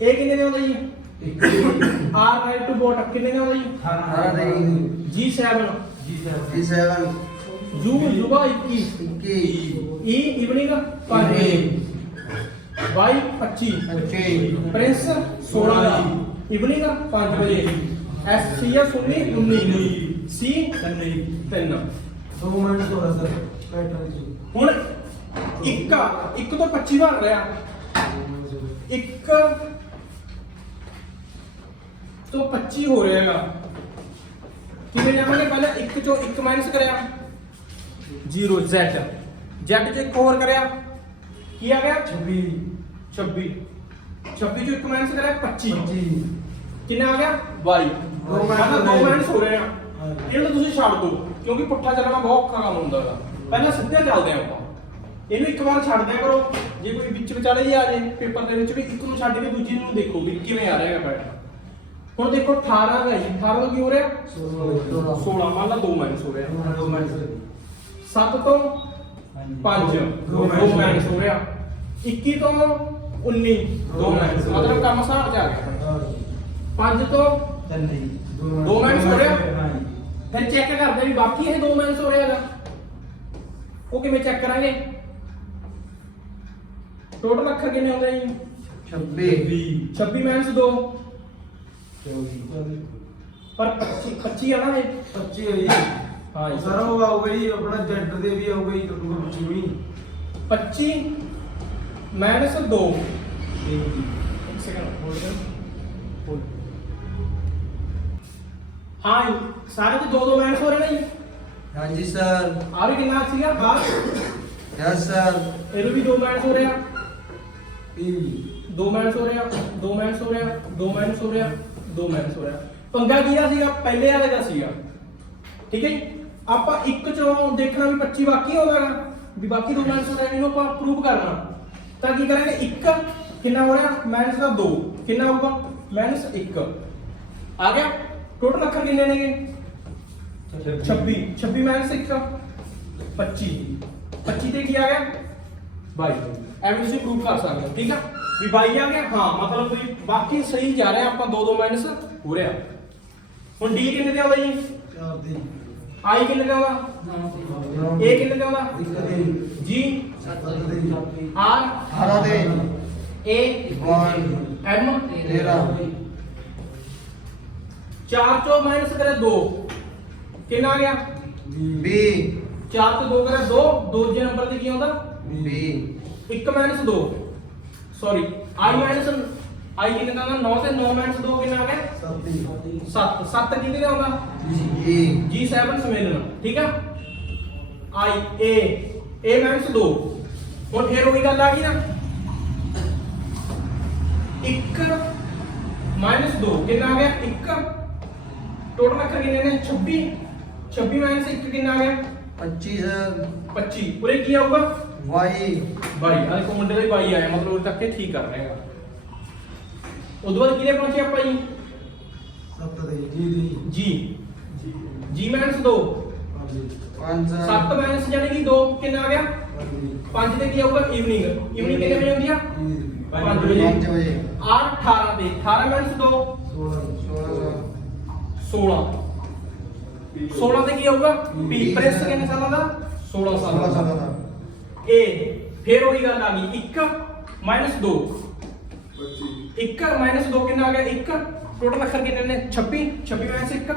ਇਹ ਕਿੰਨੇ ਦਾ ਹੁੰਦਾ ਜੀ ਆਰ ਰਾਈਟ ਟੂ ਬੋਟ ਕਿੰਨੇ ਦਾ ਹੁੰਦਾ ਜੀ 18 नहीं G7 G7 ਯੂ ਯੁਵਾ 21 21 ਈ ਇਵਨਿੰਗ 5 ਵਾਈ 25 25 ਪ੍ਰਿੰਸ 16 ਦਾ ਇਵਨਿੰਗ 5 ਵਜੇ ਐਸ ਸੀ ਆ 19 ਸੀ 3 2 ਮਿੰਟ ਥੋੜਾ ਸਰ ਪੈਟਰਨ ਹੁਣ ਇੱਕ ਤੋਂ 25 ਬਣ ਰਿਹਾ ਇੱਕ ਤੋਂ 25 ਹੋ ਰਿਹਾ ਹੈਗਾ ਕਿਵੇਂ ਜਾਵਾਂਗੇ ਪਹਿਲਾਂ ਇੱਕ ਚੋਂ ਇੱਕ ਮਾਈਨਸ ਕਰਿਆ 0 z z ਚ ਇੱਕ ਹੋਰ ਕਰਿਆ ਕੀ ਆ ਗਿਆ 26 26 ਚੋਂ 1 ਮਾਈਨਸ ਕਰਿਆ 25 25 ਕਿੰਨਾ ਆ ਗਿਆ 22 ਦੋ ਮਾਈਨਸ minus 2 ਮਾਈਨਸ ਹੋ ਰਹੇ ਆ ਹਾਂਜੀ। ਇਹਨੂੰ ਤੁਸੀਂ ਛੱਡ ਦਿਓ ਕਿਉਂਕਿ ਪੁੱਠਾ ਚੱਲਣਾ ਬਹੁਤ ਔਖਾ ਕੰਮ ਹੁੰਦਾ ਹੈਗਾ ਪਹਿਲਾਂ ਸਿੱਧਾ ਚੱਲਦੇ ਆ ਆਪਾਂ ਇਹਨੂੰ ਇੱਕ ਵਾਰ ਛੱਡ ਦਿਆ ਕਰੋ ਜੇ ਕੋਈ ਵਿੱਚ ਵਿਚਾਲੇ ਹੀ ਆ ਜੇ ਪੇਪਰ ਦੇ ਵਿੱਚ ਵੀ ਇੱਕ ਨੂੰ ਛੱਡ ਕੇ ਦੂਜੀ ਨੂੰ ਦੇਖੋ ਵੀ ਕਿਵੇਂ ਆ ਰਿਹਾ ਹੈਗਾ ਪੈਟਰਨ ਹੁਣ ਦੇਖੋ 18 ਹੈ ਜੀ 18 ਤੋਂ ਕੀ ਹੋ ਰਿਹਾ 16 ਮੰਨ ਲਾ 2 ਮਾਈਨਸ ਹੋ ਰਿਹਾ 2 ਮਾਈਨਸ 7 ਤੋਂ 5 2 ਮਾਈਨਸ ਹੋ ਰਿਹਾ 21 ਤੋਂ 19 2 ਮਾਈਨਸ ਮਤਲਬ ਕੰਮ ਹਿਸਾਬ ਚ ਆ ਗਿਆ 5 ਤੋਂ 2 ਮਾਈਨਸ ਹੋ ਰਿਹਾ ਫਿਰ ਚੈੱਕ ਕਰਦੇ ਵੀ ਬਾਕੀ ਇਹ 2 ਮਾਈਨਸ ਹੋ ਰਿਹਾ ਹੈਗਾ ਉਹ ਕਿਵੇਂ ਚੈੱਕ ਕਰਾਂਗੇ ਟੋਟਲ ਅੱਖਰ ਕਿੰਨੇ ਹੁੰਦੇ ਜੀ 26 26 ਮਾਈਨਸ 2 ਪਰ 25 ਆ ਨਾ ਇਹ 25 ਹੈ ਜੀ ਹਾਂ ਜੀ ਸਰ ਉਹ ਆਊਗਾ ਜੀ ਆਪਣਾ ਜੈਡ ਦੇ ਵੀ ਆਊਗਾ ਜੀ ਤੁਹਾਨੂੰ 25 ਵੀ 25 ਮਾਈਨਸ 2 ਇੱਕ ਸੈਕਿੰਡ ਹੋਲਡ ਕਰੋ ਹਾਂ ਜੀ ਸਾਰੇ ਚ 2 ਮਾਈਨਸ ਹੋ ਰਹੇ ਨੇ ਜੀ हाँ जी सर ਆ ਵੀ ਕਿੰਨਾ ਸੀਗਾ ਬਾਹਰ यस सर ਇਹਨੂੰ ਵੀ 2 ਮਾਈਨਸ ਹੋ ਰਿਹਾ ਇਹ 2 ਮਾਈਨਸ ਹੋ ਰਿਹਾ 2 ਮਾਈਨਸ ਹੋ ਰਿਹਾ 2 ਮਾਈਨਸ ਹੋ ਰਿਹਾ 2 ਮਾਈਨਸ ਹੋ ਰਿਹਾ ਪੰਗਾ ਕਿਹਦਾ ਸੀਗਾ ਪਹਿਲੇ ਵਾਲੇ ਦਾ ਸੀਗਾ ਠੀਕ ਹੈ ਜੀ ਆਪਾਂ ਇੱਕ ਚੋਂ ਦੇਖਣਾ ਵੀ 25 ਬਾਕੀ ਹੋਵੇਗਾ ਵੀ ਬਾਕੀ 2 ਮਾਈਨਸ ਹੋ ਰਿਹਾ ਇਹਨੂੰ ਆਪਾਂ ਪ੍ਰੂਵ ਕਰਨਾ ਤਾਂ ਕੀ ਕਰਾਂਗੇ 1 ਕਿੰਨਾ ਹੋ ਰਿਹਾ ਮਾਈਨਸ ਦਾ 2 ਕਿੰਨਾ ਹੋਊਗਾ ਮਾਈਨਸ 1 ਆ ਗਿਆ ਟੋਟਲ ਅੱਖਰ ਕਿੰਨੇ ਨੇਗੇ 26 ਮਾਈਨਸ 1 25 25 ਤੇ ਕੀ ਆ ਗਿਆ 22 ਐਵੇਂ ਤੁਸੀਂ ਪ੍ਰੂਵ ਕਰ ਸਕਦੇ ਹੋ ਠੀਕ ਆ ਵੀ 22 ਆ ਗਿਆ ਹਾਂ ਮਤਲਬ ਵੀ ਬਾਕੀ ਸਹੀ ਜਾ ਰਿਹਾ ਆਪਾਂ 2 ਮਾਈਨਸ ਹੋ ਰਿਹਾ ਹੁਣ D ਕਿੰਨੇ ਤੇ ਆਉਂਦਾ ਜੀ 4 ਦੀ I ਕਿੰਨੇ ਤੇ ਆਉਂਦਾ A ਕਿੰਨੇ ਤੇ ਆਉਂਦਾ 1 ਦੀ G 7 the R 18 they A 1 M 13 4 ਚੋਂ ਮਾਈਨਸ ਕਰੇ 2 ਕਿੰਨਾ ਆ ਗਿਆ B 4 ਤੋਂ 2 ਕਰੇ 2 ਦੂਜੇ ਨੰਬਰ ਤੇ ਕੀ ਆਉਂਦਾ B 1 minus 2 sorry I minus I ਕਿੰਨੇ ਦਾ ਆਉਂਦਾ 9 ਤੇ 9 ਮਾਈਨਸ 2 ਕਿੰਨਾ ਆ ਗਿਆ 7 ਦੀ 7 7 ਕਿੰਨੇ ਦਾ ਆਉਂਦਾ E G7 ਸਮੇਲਨ ਠੀਕ ਆ I A ਮਾਈਨਸ 2 ਹੁਣ ਫੇਰ ਉਹੀ ਗੱਲ ਆ ਗਈ ਨਾ 1 ਮਾਈਨਸ 2 ਕਿੰਨਾ ਆ ਗਿਆ 1 ਟੋਟਲ ਅੱਖਰ ਕਿੰਨੇ ਨੇ 26 ਮਾਈਨਸ 1 ਕਿੰਨਾ ਆ ਗਿਆ 25 सर 25 ਪੂਰੇ ਕੀ ਆਊਗਾ Y 22 ਆ ਦੇਖੋ ਮੁੰਡੇ ਦਾ ਹੀ 22 ਆਇਆ ਮਤਲਬ ਉਰੇ ਤੱਕ ਇਹ ਠੀਕ ਕਰ ਰਹੇਗਾ ਉਦੋਂ ਬਾਅਦ ਕਿਹਨੇ ਪਹੁੰਚੇ ਆਪਾਂ ਜੀ 7 ਦੀ ਜੀ ਦੀ G ਮਾਈਨਸ 2 5 सर 7 ਮਾਈਨਸ ਜਾਨੀ ਕਿ 2 ਕਿੰਨਾ ਆ ਗਿਆ 5 ਤੇ ਕੀ ਆਊਗਾ ਈਵਨਿੰਗ ਕਿੰਨੇ ਵਜੇ ਹੁੰਦੀ ਆ 5 ਵਜੇ 5 बजे R 18 ਤੇ 18 ਮਾਈਨਸ 2 16 16 ਤੇ ਕੀ ਆਊਗਾ P ਪ੍ਰੈਸ ਕਿੰਨੇ ਸਾਲਾਂ ਦਾ 16 ਸਾਲਾਂ 16 ਦਾ साल था A ਫੇਰ ਉਹੀ ਗੱਲ ਆ ਗਈ 1 ਮਾਈਨਸ 2 1 ਮਾਈਨਸ 2 ਕਿੰਨਾ ਆ ਗਿਆ 1 ਟੋਟਲ ਅੱਖਰ ਕਿੰਨੇ ਨੇ 26 ਮਾਈਨਸ 1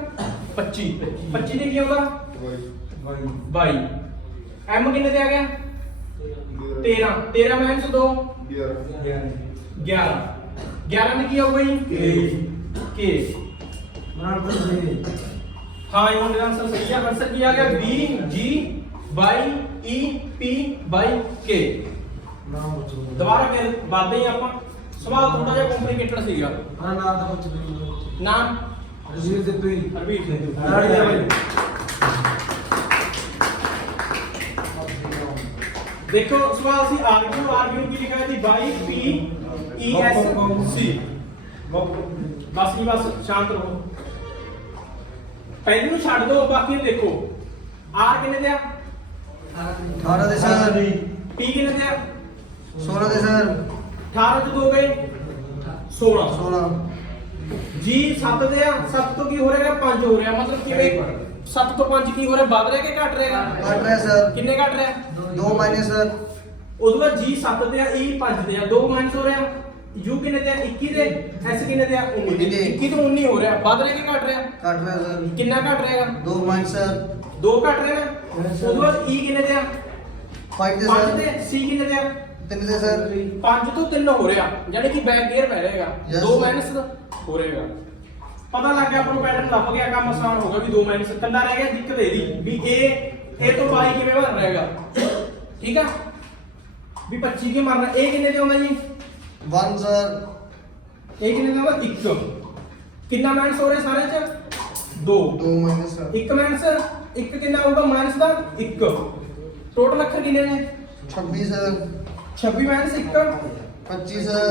25 25 ਤੇ ਕੀ ਆਉਂਦਾ 22 M ਕਿੰਨੇ ਤੇ ਆ ਗਿਆ 13 ਮਾਈਨਸ 2 11 ਤੇ ਕੀ ਆਊਗਾ ਜੀ K हाँ ये मुंडे आंसर सही है आंसर किया गया B G Y E P Y K दोबारा फिर बात ही ਆਪਾਂ ਸਵਾਲ ਥੋੜਾ ਜਿਹਾ ਕੰਪਲਿਕੇਟਡ ਸੀਗਾ ਨਾਮ ਦਾ ਪੁੱਛ ਨਾਮ ਰਜੀਵ ਦੇ ਤੁਸੀਂ ਹਰਵੀਰ ਸਿੰਘ ਲਾੜੀ ਦਾ ਬਾਈ ਦੇਖੋ ਸਵਾਲ ਸੀ ਆਰਗੂ ਕੀ ਲਿਖਿਆ ਸੀ Y P E S C ਬਸ ਜੀ ਬਸ ਸ਼ਾਂਤ ਰਹੋ ਪਹਿਲੇ ਨੂੰ ਛੱਡ ਦਿਓ ਬਾਕੀ ਨੂੰ ਦੇਖੋ R ਕਿੰਨੇ ਤੇ ਆ 18 दे सर P ਕਿੰਨੇ ਤੇ ਆ 16 दे सर 18 ਚ 2 ਗਏ 16 16 G 7 ਤੇ ਆ 7 ਤੋਂ ਕੀ ਹੋ ਰਿਹਾ 5 ਹੋ ਰਿਹਾ ਮਤਲਬ ਕਿਵੇਂ 7 ਤੋਂ 5 ਕੀ ਹੋ ਰਿਹਾ ਵੱਧ ਰਿਹਾ ਕਿ ਘਟ ਰਿਹਾ कट रहा है सर ਕਿੰਨੇ ਘਟ ਰਿਹਾ 2 माइनस सर ਉਦੋਂ ਬਾਅਦ G 7 ਤੇ ਆ E 5 ਤੇ ਆ 2 ਮਾਈਨਸ ਹੋ ਰਿਹਾ U ਕਿੰਨੇ ਤੇ ਆ 21 ਤੇ S ਕਿੰਨੇ ਤੇ ਆ 19 ਤੇ। 21 ਤੋਂ 19 ਹੋ ਰਿਹਾ ਵੱਧ ਰਿਹਾ ਕਿ ਘਟ ਰਿਹਾ कट रहा है सर ਕਿੰਨਾ ਘਟ ਰਿਹਾ 2 माइनस सर 2 ਘਟ ਰਿਹਾ ਨਾ ਉਦੋਂ ਬਾਅਦ E ਕਿੰਨੇ ਤੇ ਆ 5 दे 5 सर ਤੇ C ਕਿੰਨੇ ਤੇ ਆ 3 दे सर 5 ਤੋਂ 3 ਹੋ ਰਿਹਾ ਯਾਨੀ ਕਿ ਬੈਕ ਗੇਅਰ ਪੈ ਰਹੇਗਾ Yes, 2 sir. ਮਾਈਨਸ ਹੋ ਰਹੇਗਾ ਪਤਾ ਲੱਗ ਗਿਆ ਆਪਾਂ ਨੂੰ ਪੈਟਰਨ ਲੱਭ ਗਿਆ ਕੰਮ ਆਸਾਨ ਹੋ ਗਿਆ ਵੀ 2 ਮਾਈਨਸ ਕੱਲਾ ਰਹਿ ਗਿਆ ਦਿੱਕਤ ਇਹਦੀ ਵੀ A ਤੋਂ Y ਕਿਵੇਂ ਬਣ ਰਹੇਗਾ ਠੀਕ ਆ ਵੀ 25 ਕੀ ਮਾਰਨਾ A ਕਿੰਨੇ ਤੇ ਆਉਂਦਾ ਜੀ 1 सर ਇਹ ਕਿੰਨੇ ਦਾ ਹੋਗਾ 1 ਕਿੰਨਾ ਮਾਈਨਸ ਹੋ ਰਿਹਾ ਸਾਰੇ ਚ 2 2 माइनस सर 1 ਮਾਈਨਸ 1 ਕਿੰਨਾ ਹੋਊਗਾ ਮਾਈਨਸ ਦਾ 1 ਟੋਟਲ ਅੱਖਰ ਕਿੰਨੇ ਨੇ 26 सर 26 ਮਾਈਨਸ 1 25 सर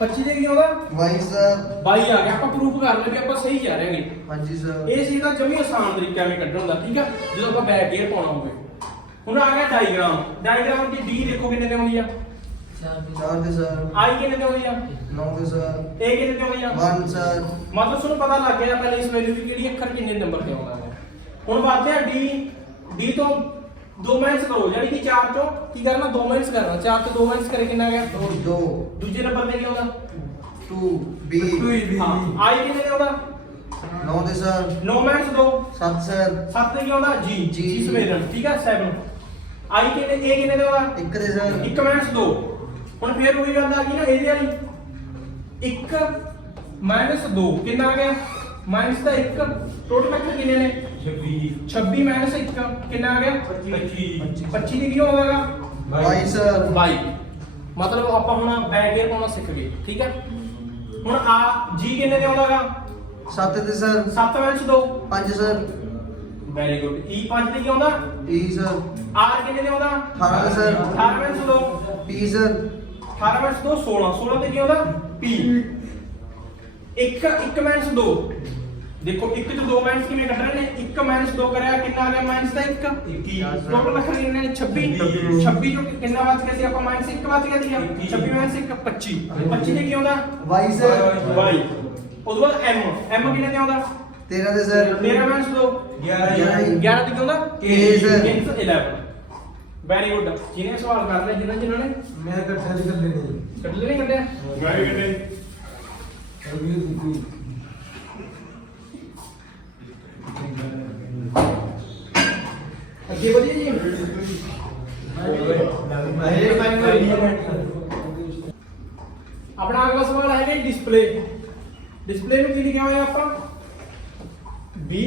25 ਦੇ ਕੀ ਆਉਂਦਾ 22 सर 22 ਆ ਗਿਆ ਆਪਾਂ ਪ੍ਰੂਫ ਕਰ ਲਿਆ ਵੀ ਆਪਾਂ ਸਹੀ ਜਾ ਰਹੇ ਹਾਂਗੇ हाँ जी सर ਇਹ ਸੀ ਦਾ ਜਮੀ ਆਸਾਨ ਤਰੀਕਾ ਐਵੇਂ ਕੱਢਣ ਦਾ ਠੀਕ ਆ ਜਦੋਂ ਆਪਾਂ ਬੈਕ ਗੇਅਰ ਪਾਉਣਾ ਹੋਵੇ ਹੁਣ ਆ ਗਿਆ ਡਾਇਗਰਾਮ ਦੀ ਡੀ ਦੇਖੋ ਕਿੰਨੇ ਦੇ ਹੋਈ ਆ 4 दे सर ਆਈ ਕਿੰਨੇ ਦੇ ਹੋਈ ਆ 9 दे सर ਇਹ ਕਿੰਨੇ ਦੇ ਹੋਈ ਆ 1 सर ਮਤਲਬ ਤੁਹਾਨੂੰ ਪਤਾ ਲੱਗ ਗਿਆ ਪਹਿਲੇ ਇਸ ਵੈਲਿਊ ਦੀ ਕਿਹੜੀ ਅੱਖਰ ਕਿੰਨੇ ਨੰਬਰ ਤੇ ਆਉਂਦਾ ਹੈ ਹੁਣ ਵੱਧਦੇ ਆ ਡੀ ਤੋਂ 2 ਮਾਈਨਸ ਕਰੋ ਯਾਨੀ ਕਿ 4 ਤੋਂ ਕੀ ਕਰਨਾ 2 ਮਾਈਨਸ ਕਰਨਾ 4 ਤੋਂ 2 ਮਾਈਨਸ ਕਰੇ ਕਿੰਨਾ ਆ ਗਿਆ 2 ਦੂਜੇ ਨੰਬਰ ਤੇ ਕੀ ਆਉਂਦਾ 2 B ਹਾਂ ਆਈ ਕਿੰਨੇ ਦੇ ਆਉਂਦਾ 9 दे सर 9 ਮਾਈਨਸ 2 7 सर 7 ਤੇ ਕੀ ਆਉਂਦਾ ਜੀ ਸਮੇਰਨ ਠੀਕ ਆ 7 ਆਈ ਕਿੰਨੇ ਇਹ ਕਿੰਨੇ ਦੇ ਆਉਂਦਾ 1 दे सर 1 ਮਾਈਨਸ 2 ਹੁਣ ਫੇਰ ਉਹੀ ਗੱਲ ਆ ਗਈ ਨਾ ਇਹਦੇ ਵਾਲੀ 1 ਮਾਈਨਸ 2 ਕਿੰਨਾ ਆ ਗਿਆ ਮਾਈਨਸ ਦਾ 1 ਟੋਟਲ ਅੱਖਰ ਕਿੰਨੇ ਨੇ 26 ਮਾਈਨਸ 1 ਕਿੰਨਾ ਆ ਗਿਆ 25 ਦੀ ਕੀ ਹੋਵੇਗਾ 22 सर 22 ਮਤਲਬ ਆਪਾਂ ਹੁਣ ਬੈਕ ਗੇਅਰ ਪਾਉਣਾ ਸਿੱਖ ਗਏ ਠੀਕ ਹੈ ਹੁਣ ਆ ਜੀ ਕਿੰਨੇ ਦੇ ਆਉਂਦਾਗਾ 7 दे sir 7 minus 2 5 sir very good E 5 ਤੇ ਕੀ ਆਉਂਦਾ E सर R ਕਿੰਨੇ ਦੇ ਆਉਂਦਾ 18 दे sir 18 minus 2 P sir 18 minus 2 16 16 ਤੇ ਕੀ ਆਉਂਦਾ P 1 ਮਾਈਨਸ 2 ਦੇਖੋ 1 ਤੋਂ 2 ਮਾਈਨਸ ਕਿਵੇਂ ਕੱਢ ਰਹੇ ਨੇ 1 ਮਾਈਨਸ 2 ਕਰਿਆ ਕਿੰਨਾ ਆ ਗਿਆ ਮਾਈਨਸ ਦਾ 1 ਟੋਟਲ ਅੱਖਰ ਕਿੰਨੇ ਨੇ 26 26 ਜੋ ਕਿੰਨਾ ਬਚ ਗਿਆ ਸੀ ਆਪਾਂ ਮਾਈਨਸ 1 ਬਚ ਗਿਆ ਸੀ 26 ਮਾਈਨਸ 1 25 25 ਤੇ ਕੀ ਆਉਂਦਾ Y सर y ਉਦੋਂ ਬਾਅਦ m ਕਿੰਨੇ ਤੇ ਆਉਂਦਾ 13 दे सर 13 ਮਾਈਨਸ 2 11 11 ਤੇ ਕੀ ਆਉਂਦਾ K sir। 11 ਵੈਰੀ ਗੁੱਡ ਜਿਹਨੇ ਸਵਾਲ ਕਰ ਲਿਆ ਜਿਨ੍ਹਾਂ ਨੇ मैं कट्ठा जी कर लेने ਕੱਢ ਲੈ ਨਹੀਂ ਕੱਢਿਆ गाय कटे अभी देखो ਅੱਗੇ ਵਧੀਏ ਜੀ ਆਪਣਾ ਅਗਲਾ ਸਵਾਲ ਹੈ ਕਿ ਡਿਸਪਲੇ ਨੂੰ ਕੀ ਲਿਖਿਆ ਹੋਇਆ ਆਪਾਂ B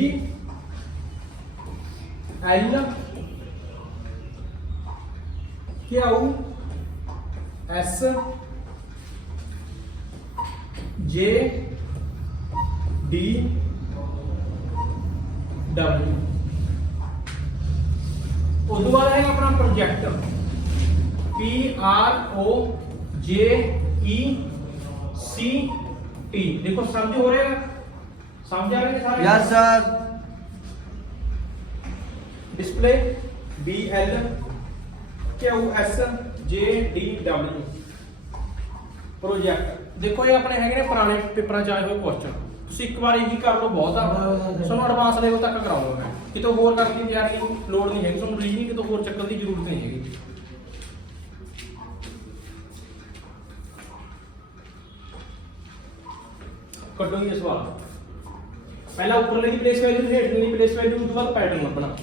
L Q S J D W ਉਦੋਂ ਬਾਅਦ ਹੈ ਆਪਣਾ project P R O J E C T ਦੇਖੋ ਸਮਝ ਹੋ ਰਿਹਾ ਸਮਝ ਆ ਰਹੇ ਨੇ ਸਾਰੇ yes sir display B L Q S J D W project ਦੇਖੋ ਇਹ ਆਪਣੇ ਹੈਗੇ ਨੇ ਪੁਰਾਣੇ ਪੇਪਰਾਂ ਚ ਆਏ ਹੋਏ ਕੁਐਸਚਨ ਤੁਸੀਂ ਇੱਕ ਵਾਰ ਇਹੀ ਕਰ ਲਓ ਬਹੁਤ ਆ ਤੁਹਾਨੂੰ ਐਡਵਾਂਸ ਲੈਵਲ ਤੱਕ ਕਰਾਉਂਗਾ ਮੈਂ ਕਿਤੋਂ ਹੋਰ ਕਰਨ ਦੀ ਤਿਆਰੀ ਲੋੜ ਨਹੀਂ ਹੈਗੀ ਤੁਹਾਨੂੰ ਰੀਜ਼ਨਿੰਗ ਕਿਤੋਂ ਹੋਰ ਚੱਕਣ ਦੀ ਜ਼ਰੂਰਤ ਨਹੀਂ ਹੈਗੀ ਕੱਢੋ ਇਹ ਸਵਾਲ ਪਹਿਲਾਂ ਉੱਪਰਲੇ ਦੀ ਪਲੇਸ ਵੈਲਿਊ ਤੇ ਹੇਠਲੇ ਦੀ ਪਲੇਸ ਵੈਲਿਊ ਤੋਂ ਬਾਅਦ ਪੈਟਰਨ ਲੱਭਣਾ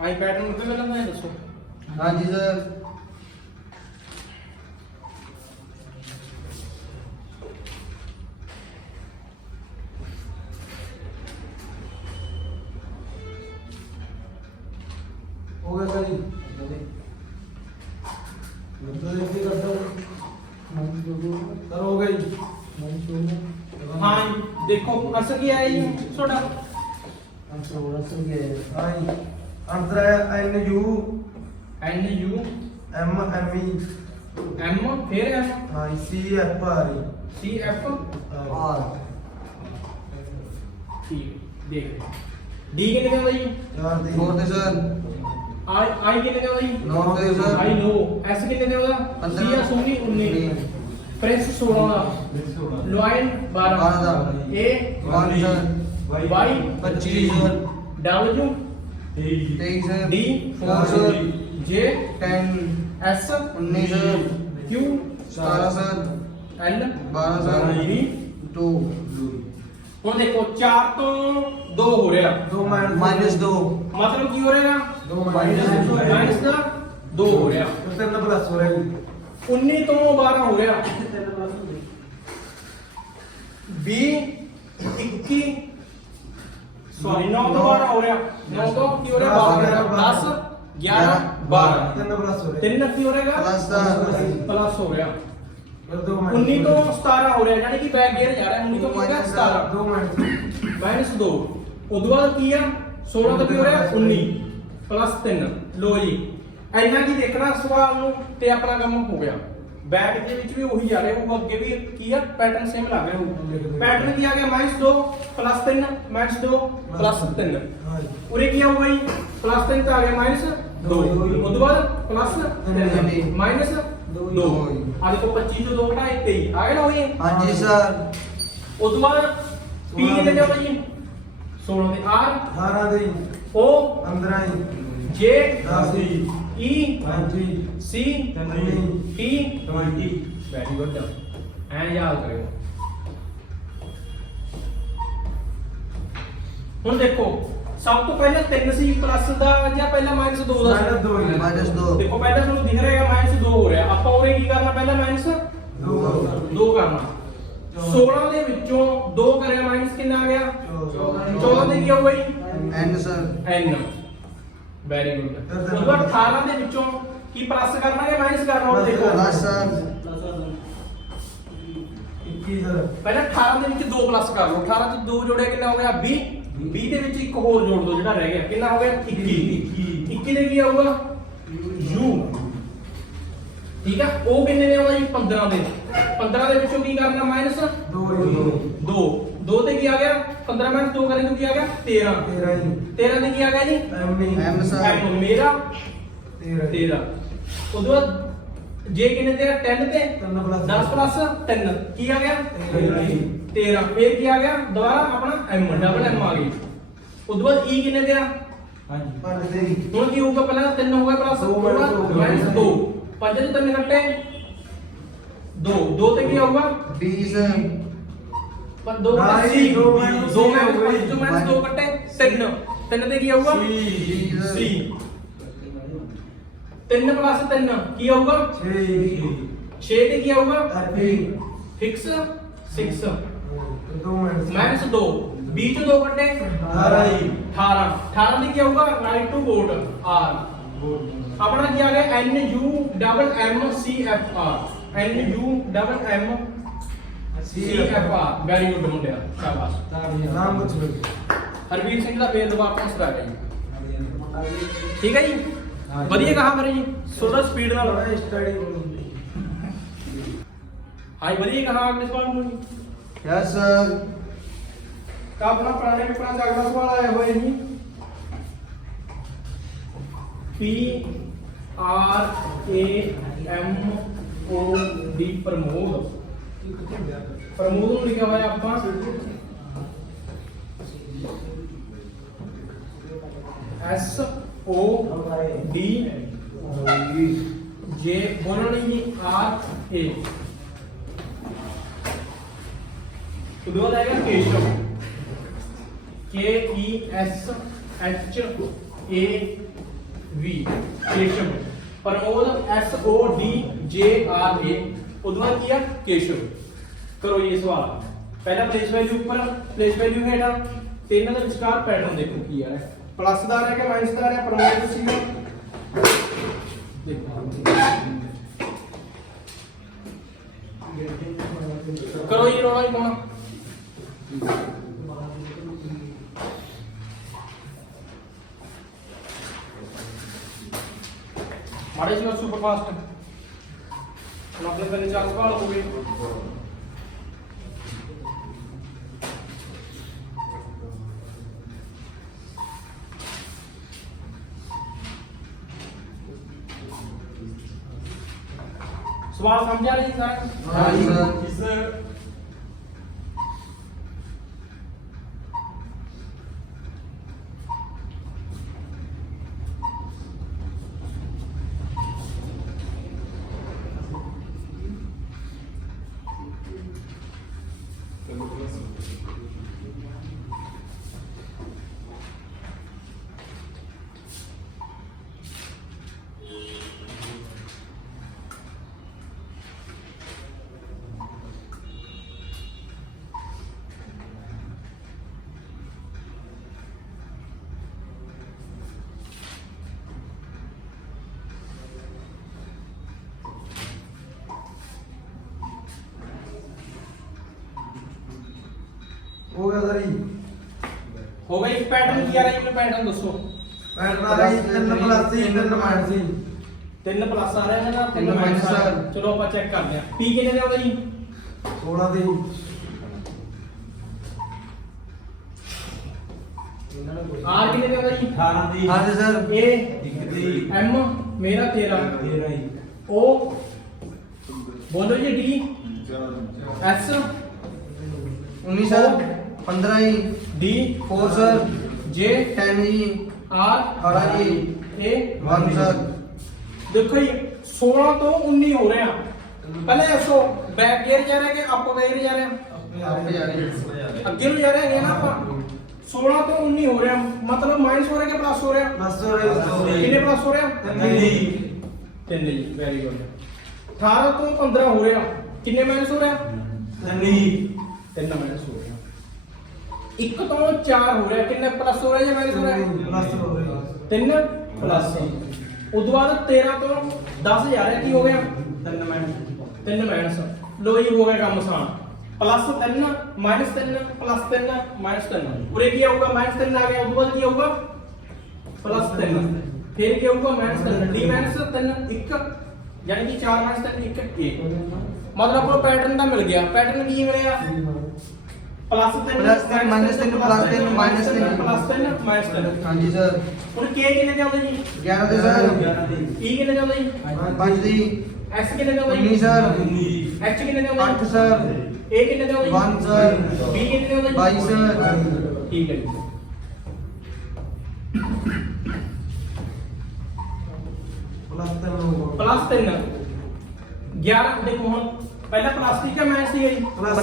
आई पैटर्न पे मिलना है दसो हाँ जी सर हो गया सर जी तो देखिए करता हूँ सर हो गई हाँ देखो असर क्या है ये छोटा हाँ जी अंतर है N U N U M M E M फिर एम हाँ C F R E C F और ठीक देख डी कितने का भाई चार दिन फोर थे सर आई आई कितने का भाई नौ थे सर आई नो एस कितने का सी या Sony 19 press 16 lion 12 A one sir Y 25 sir W 23 sir D four sir J 10 S 19 sir Q 17 sir L 12 sir V 2 ਹੁਣ ਦੇਖੋ 4 ਤੋਂ 2 ਹੋ ਰਿਹਾ दो माइनस 2 ਮਤਲਬ ਕੀ ਹੋ ਰਿਹਾ दो ਮਾਈਨਸ ਦਾ 2 ਹੋ ਰਿਹਾ तो तीन प्लस हो रहा है 19 ਤੋਂ 12 ਹੋ ਰਿਹਾ 20 21 ਸੌਰੀ 9 ਤੋਂ 12 ਹੋ ਰਿਹਾ 9 ਤੋਂ ਕੀ ਹੋ ਰਿਹਾ 10 11 12 तीन प्लस हो रहा है ਤਿੰਨ ਕੀ ਹੋ ਰਿਹਾ प्लस सर ਪਲੱਸ ਹੋ ਰਿਹਾ और दो 19 ਤੋਂ 17 ਹੋ ਰਿਹਾ ਯਾਨੀ ਕਿ ਬੈਕ ਗੇਅਰ ਜਾ ਰਿਹਾ 19 ਤੋਂ ਕੀ ਹੋ ਗਿਆ 17 दो माइनस ਮਾਈਨਸ 2 ਉਦੋਂ ਬਾਅਦ ਕੀ ਆ 16 ਤੋਂ ਕੀ ਹੋ ਰਿਹਾ 19 ਪਲੱਸ 3 ਲੋ ਜੀ ਇੰਨਾ ਕੀ ਦੇਖਣਾ ਸਵਾਲ ਨੂੰ ਤੇ ਆਪਣਾ ਕੰਮ ਹੋ ਗਿਆ ਬੈਕ ਦੇ ਵਿੱਚ ਵੀ ਉਹੀ ਜਾ ਰਿਹਾ ਉਹ ਅੱਗੇ ਵੀ ਕੀ ਆ ਪੈਟਰਨ ਸੇਮ ਲੱਗ ਰਿਹਾ ਉਹ ਪੈਟਰਨ ਕੀ ਆ ਗਿਆ -2 ਪਲੱਸ 3 -2 ਪਲੱਸ 3 हाँ जी ਉਰੇ ਕੀ ਆਊਗਾ ਜੀ ਪਲੱਸ 3 ਤਾਂ ਆ ਗਿਆ -2 ਉਦੋਂ ਬਾਅਦ ਪਲੱਸ 3 ਮਾਈਨਸ 2 ਆ ਦੇਖੋ 25 ਤੋਂ 2 ਘਟਾਏ 23 ਆ ਗਿਆ ਨਾ ਉਹੀ हाँ जी सर ਉਦੋਂ ਬਾਅਦ ਪੀ ਕਿੰਨੇ ਦੇ ਹੋਗਾ ਜੀ 16 ਦੇ ਆਰ 18 दिन ਓ 15 दिन ਜੇ 10 दिन ਈ 20 ਸੀ 30 ਟੀ 20 ਵੈਰੀ ਗੁੱਡ ਐਂ ਯਾਦ ਕਰਿਓ ਹੁਣ ਦੇਖੋ ਸਭ ਤੋਂ ਪਹਿਲਾਂ 3 ਸੀ ਪਲੱਸ ਦਾ ਜਾਂ ਪਹਿਲਾਂ -2 ਦਾ ਸੀ? माइनस 2 माइनस 2 ਦੇਖੋ ਪਹਿਲਾਂ ਤੁਹਾਨੂੰ ਦਿਖ ਰਿਹਾ ਹੈਗਾ -2 ਹੋ ਰਿਹਾ ਆਪਾਂ ਉਰੇ ਕੀ ਕਰਨਾ ਪਹਿਲਾਂ दो 2 ਕਰਨਾ 16 ਦੇ ਵਿੱਚੋਂ 2 ਕਰਿਆ ਮਾਈਨਸ ਕਿੰਨਾ ਆ ਗਿਆ 14 ਦੇ ਕੀ ਆਊਗਾ ਜੀ N sir n very good ਉਸ ਤੋਂ ਬਾਅਦ 18 ਦੇ ਵਿੱਚੋਂ ਕੀ ਪਲੱਸ ਕਰਨਾ ਹੈ ਮਾਈਨਸ ਕਰਨਾ ਉਹ ਦੇਖੋ प्लस सर 21 सर ਪਹਿਲਾਂ 18 ਦੇ ਵਿੱਚ 2 ਪਲੱਸ ਕਰ ਲਓ 18 ਚ 2 ਜੋੜਿਆ ਕਿੰਨਾ ਹੋ ਗਿਆ 20 20 ਦੇ ਵਿੱਚ ਇੱਕ ਹੋਰ ਜੋੜ ਦਿਓ ਜਿਹੜਾ ਰਹਿ ਗਿਆ ਕਿੰਨਾ ਹੋ ਗਿਆ 21 21 ਦੇ ਕੀ ਆਊਗਾ u ਠੀਕ ਆ ਉਹ ਕਿੰਨੇ ਨੇ ਆਉਂਦਾ ਜੀ 15 ਦੇ 15 ਦੇ ਵਿੱਚੋਂ ਕੀ ਕਰਨਾ ਮਾਈਨਸ 2 2 ਤੇ ਕੀ ਆ ਗਿਆ 15 ਮਾਈਨਸ 2 ਕरें तो ਕੀ ਆ ਗਿਆ 13 13 ਦੇ ਕੀ ਆ ਗਿਆ ਜੀ एम सर m ਮੇਰਾ 13 ਉਦੋਂ ਬਾਅਦ ਜੇ ਕਿੰਨੇ ਤੇ 10 ਤੇ 10 ਪਲੱਸ 3 ਕੀ ਆ ਗਿਆ 13 ਫੇਰ ਕੀ ਆ ਗਿਆ ਦੁਬਾਰਾ ਆਪਣਾ m ਡਬਲ m ਆ ਗਈ ਉਦੋਂ ਬਾਅਦ e ਕਿੰਨੇ ਤੇ ਆ ਹੁਣ ਕੀ ਹੋਊਗਾ ਪਹਿਲਾਂ 3 ਹੋ ਗਿਆ ਪਲੱਸ ਦੋ minus ਦੋ। ਮਾਈਨਸ 2 5 ਤੋਂ 3 ਕੱਟੇ 2 ਤੇ ਕੀ ਆਊਗਾ 20 ਪਰ 2 ਨਹੀਂ, ਸੀ ਦੋ minus 2 C ਹੋ ਗਈ। ਮਾਈਨਸ 2 ਕੱਟੇ 3 ਤੇ ਕੀ ਆਊਗਾ C। C 3 ਪਲੱਸ 3 ਕੀ ਆਊਗਾ 6 ਤੇ ਕੀ ਆਊਗਾ ਫਿਕਸ 6 ਮਾਈਨਸ 2 20 ਤੋਂ 2 ਕੱਟੇ 18 ਤੇ ਕੀ ਆਊਗਾ ਰਾਈਟ ਟੂ ਵੋਟ R ਆਪਣਾ ਕੀ ਆ ਗਿਆ N U double M C F R N U double M C F R very good ਮੁੰਡਿਆ ਸ਼ਾਬਾਸ਼ ਹਰਵੀਰ ਸਿੰਘ ਦਾ ਫੇਰ ਦੁਬਾਰਾ ਪਾਸ ਆ ਗਿਆ ਜੀ ਠੀਕ ਹੈ ਜੀ ਵਧੀਆ ਕਹਾ ਮੇਰੇ ਜੀ ਥੋੜਾ ਸਪੀਡ ਨਾਲ ਹਾਈ ਵਧੀਆ ਕਹਾ ਅਗਲੇ ਸਵਾਲ ਨੂੰ ਜੀ यस सर ਤਾਂ ਆਪਣਾ ਪੁਰਾਣੇ ਪੇਪਰਾਂ ਚ ਅਗਲਾ ਸਵਾਲ ਆਇਆ ਹੋਇਆ ਜੀ P R A M O D Pramod ਨੂੰ ਲਿਖਿਆ ਹੋਇਆ ਆਪਾਂ S O D J ਬੋਲੋ ਨਹੀਂ ਜੀ R A ਉਦੋਂ ਬਾਅਦ ਆਏਗਾ Keshav K E S H A V Keshav Pramod SODJRA उदों बाद की है केशव करो ये सवाल पहला प्लेस वैल्यू ऊपर प्लेस वैल्यू हेठा ते इन्हां दे विचकार पैटर्न देखो की है प्लसदार है कि माइनसदार है प्रमोद सीगा देखो करो ये रोड़ा ही पाना माड़े जी सुपर फास्ट अपने पहले 4 सवाल हो गए सवाल समझ आ रही सर हाँ जी सर हो गया सर जी हो गई पैटर्न किया रही पैटर्न दसो पैटर्न आ रहा है 3 प्लस सी 3 माइनस सी 3 प्लस आ रहा है ना 3 3 माइनस minus आ रहा है चलो ਆਪਾਂ ਚੈੱਕ ਕਰਦੇ ਹਾਂ p ਕਿੰਨੇ ਦਾ ਆਉਂਦਾ ਜੀ 16 ਦੀ r ਕਿੰਨੇ ਦਾ ਆਉਂਦਾ ਜੀ 18 ਦੀ हाँ जी सर a 1 ਦੀ m ਮੇਰਾ 13 13 ਜੀ o ਬੋਲੋ ਜੀ d s 19 सर 15 जी d 4 सर j 10 जी r 18 जी a 1 सर देखो ये 16 ਤੋਂ 19 ਹੋ ਰਿਹਾ ਪਹਿਲੇ ਦੱਸੋ ਬੈਕ ਗੇਅਰ ਜਾ ਰਿਹਾ ਕਿ ਅਪ ਗੇਅਰ ਜਾ ਰਿਹਾ आप जा रही है ਅੱਗੇ ਨੂੰ ਜਾ ਰਿਹਾ ਹੈ ਨਾ ਆਪਾਂ 16 ਤੋਂ 19 ਹੋ ਰਿਹਾ ਮਤਲਬ ਮਾਈਨਸ ਹੋ ਰਿਹਾ ਕਿ ਪਲੱਸ ਹੋ ਰਿਹਾ ਪਲੱਸ ਹੋ ਰਿਹਾ ਕਿੰਨੇ ਪਲੱਸ ਹੋ ਰਿਹਾ 3 ਦੀ 3 ਜੀ ਵੈਰੀ ਗੁੱਡ 18 ਤੋਂ 15 ਹੋ ਰਿਹਾ ਕਿੰਨੇ ਮਾਈਨਸ ਹੋ ਰਿਹਾ 3 ਦੀ 3 ਮਾਈਨਸ ਹੋ ਰਿਹਾ 1 ਤੋਂ 4 ਹੋ ਰਿਹਾ ਕਿੰਨੇ ਪਲੱਸ ਹੋ ਰਿਹਾ ਜਾਂ ਮਾਈਨਸ ਹੋ ਰਿਹਾ ਪਲੱਸ ਹੋ ਰਿਹਾ 3 ਪਲੱਸ ਉਦੋਂ ਬਾਅਦ 13 ਤੋਂ 10 ਜਾ ਰਿਹਾ ਕੀ ਹੋ ਗਿਆ 3 ਮਾਈਨਸ 3 ਮਾਈਨਸ ਲੋ ਜੀ ਹੋ ਗਿਆ ਕੰਮ ਆਸਾਨ प्लस 3 माइनस 3 प्लस 3 माइनस 3 पूरे क्या होगा माइनस 3 आ गया उसके बाद क्या होगा प्लस 3 फिर क्या होगा माइनस 3 d माइनस 3 1 यानी कि 4 माइनस 3 1 1 मतलब आपको पैटर्न का मिल गया पैटर्न की मिलेगा plus 3 plus 3 minus 3 plus 3 minus 3 plus 3 minus 3 हाँ जी सर ਹੁਣ k ਕਿੰਨੇ ਦੇ ਆਉਂਦੇ ਜੀ 11 दे सर 11 ਦੀ e ਕਿੰਨੇ ਦੇ ਆਉਂਦੇ ਜੀ 5 दी x ਕਿੰਨੇ ਦੇ ਆਉਂਦੇ 19 ਜੀ सर 19 h ਕਿੰਨੇ ਦੇ ਆਉਂਦੇ 8 सर a ਕਿੰਨੇ ਦੇ ਆਉਂਦੇ 1 सर b ਕਿੰਨੇ ਦੇ ਆਉਂਦੇ 22 सर ठीक है जी ਪਲੱਸ 3 ਹੋਊਗਾ प्लस 3 11 देखो हम पहला प्लस ठीक है मैच ਸੀ ਜੀ प्लस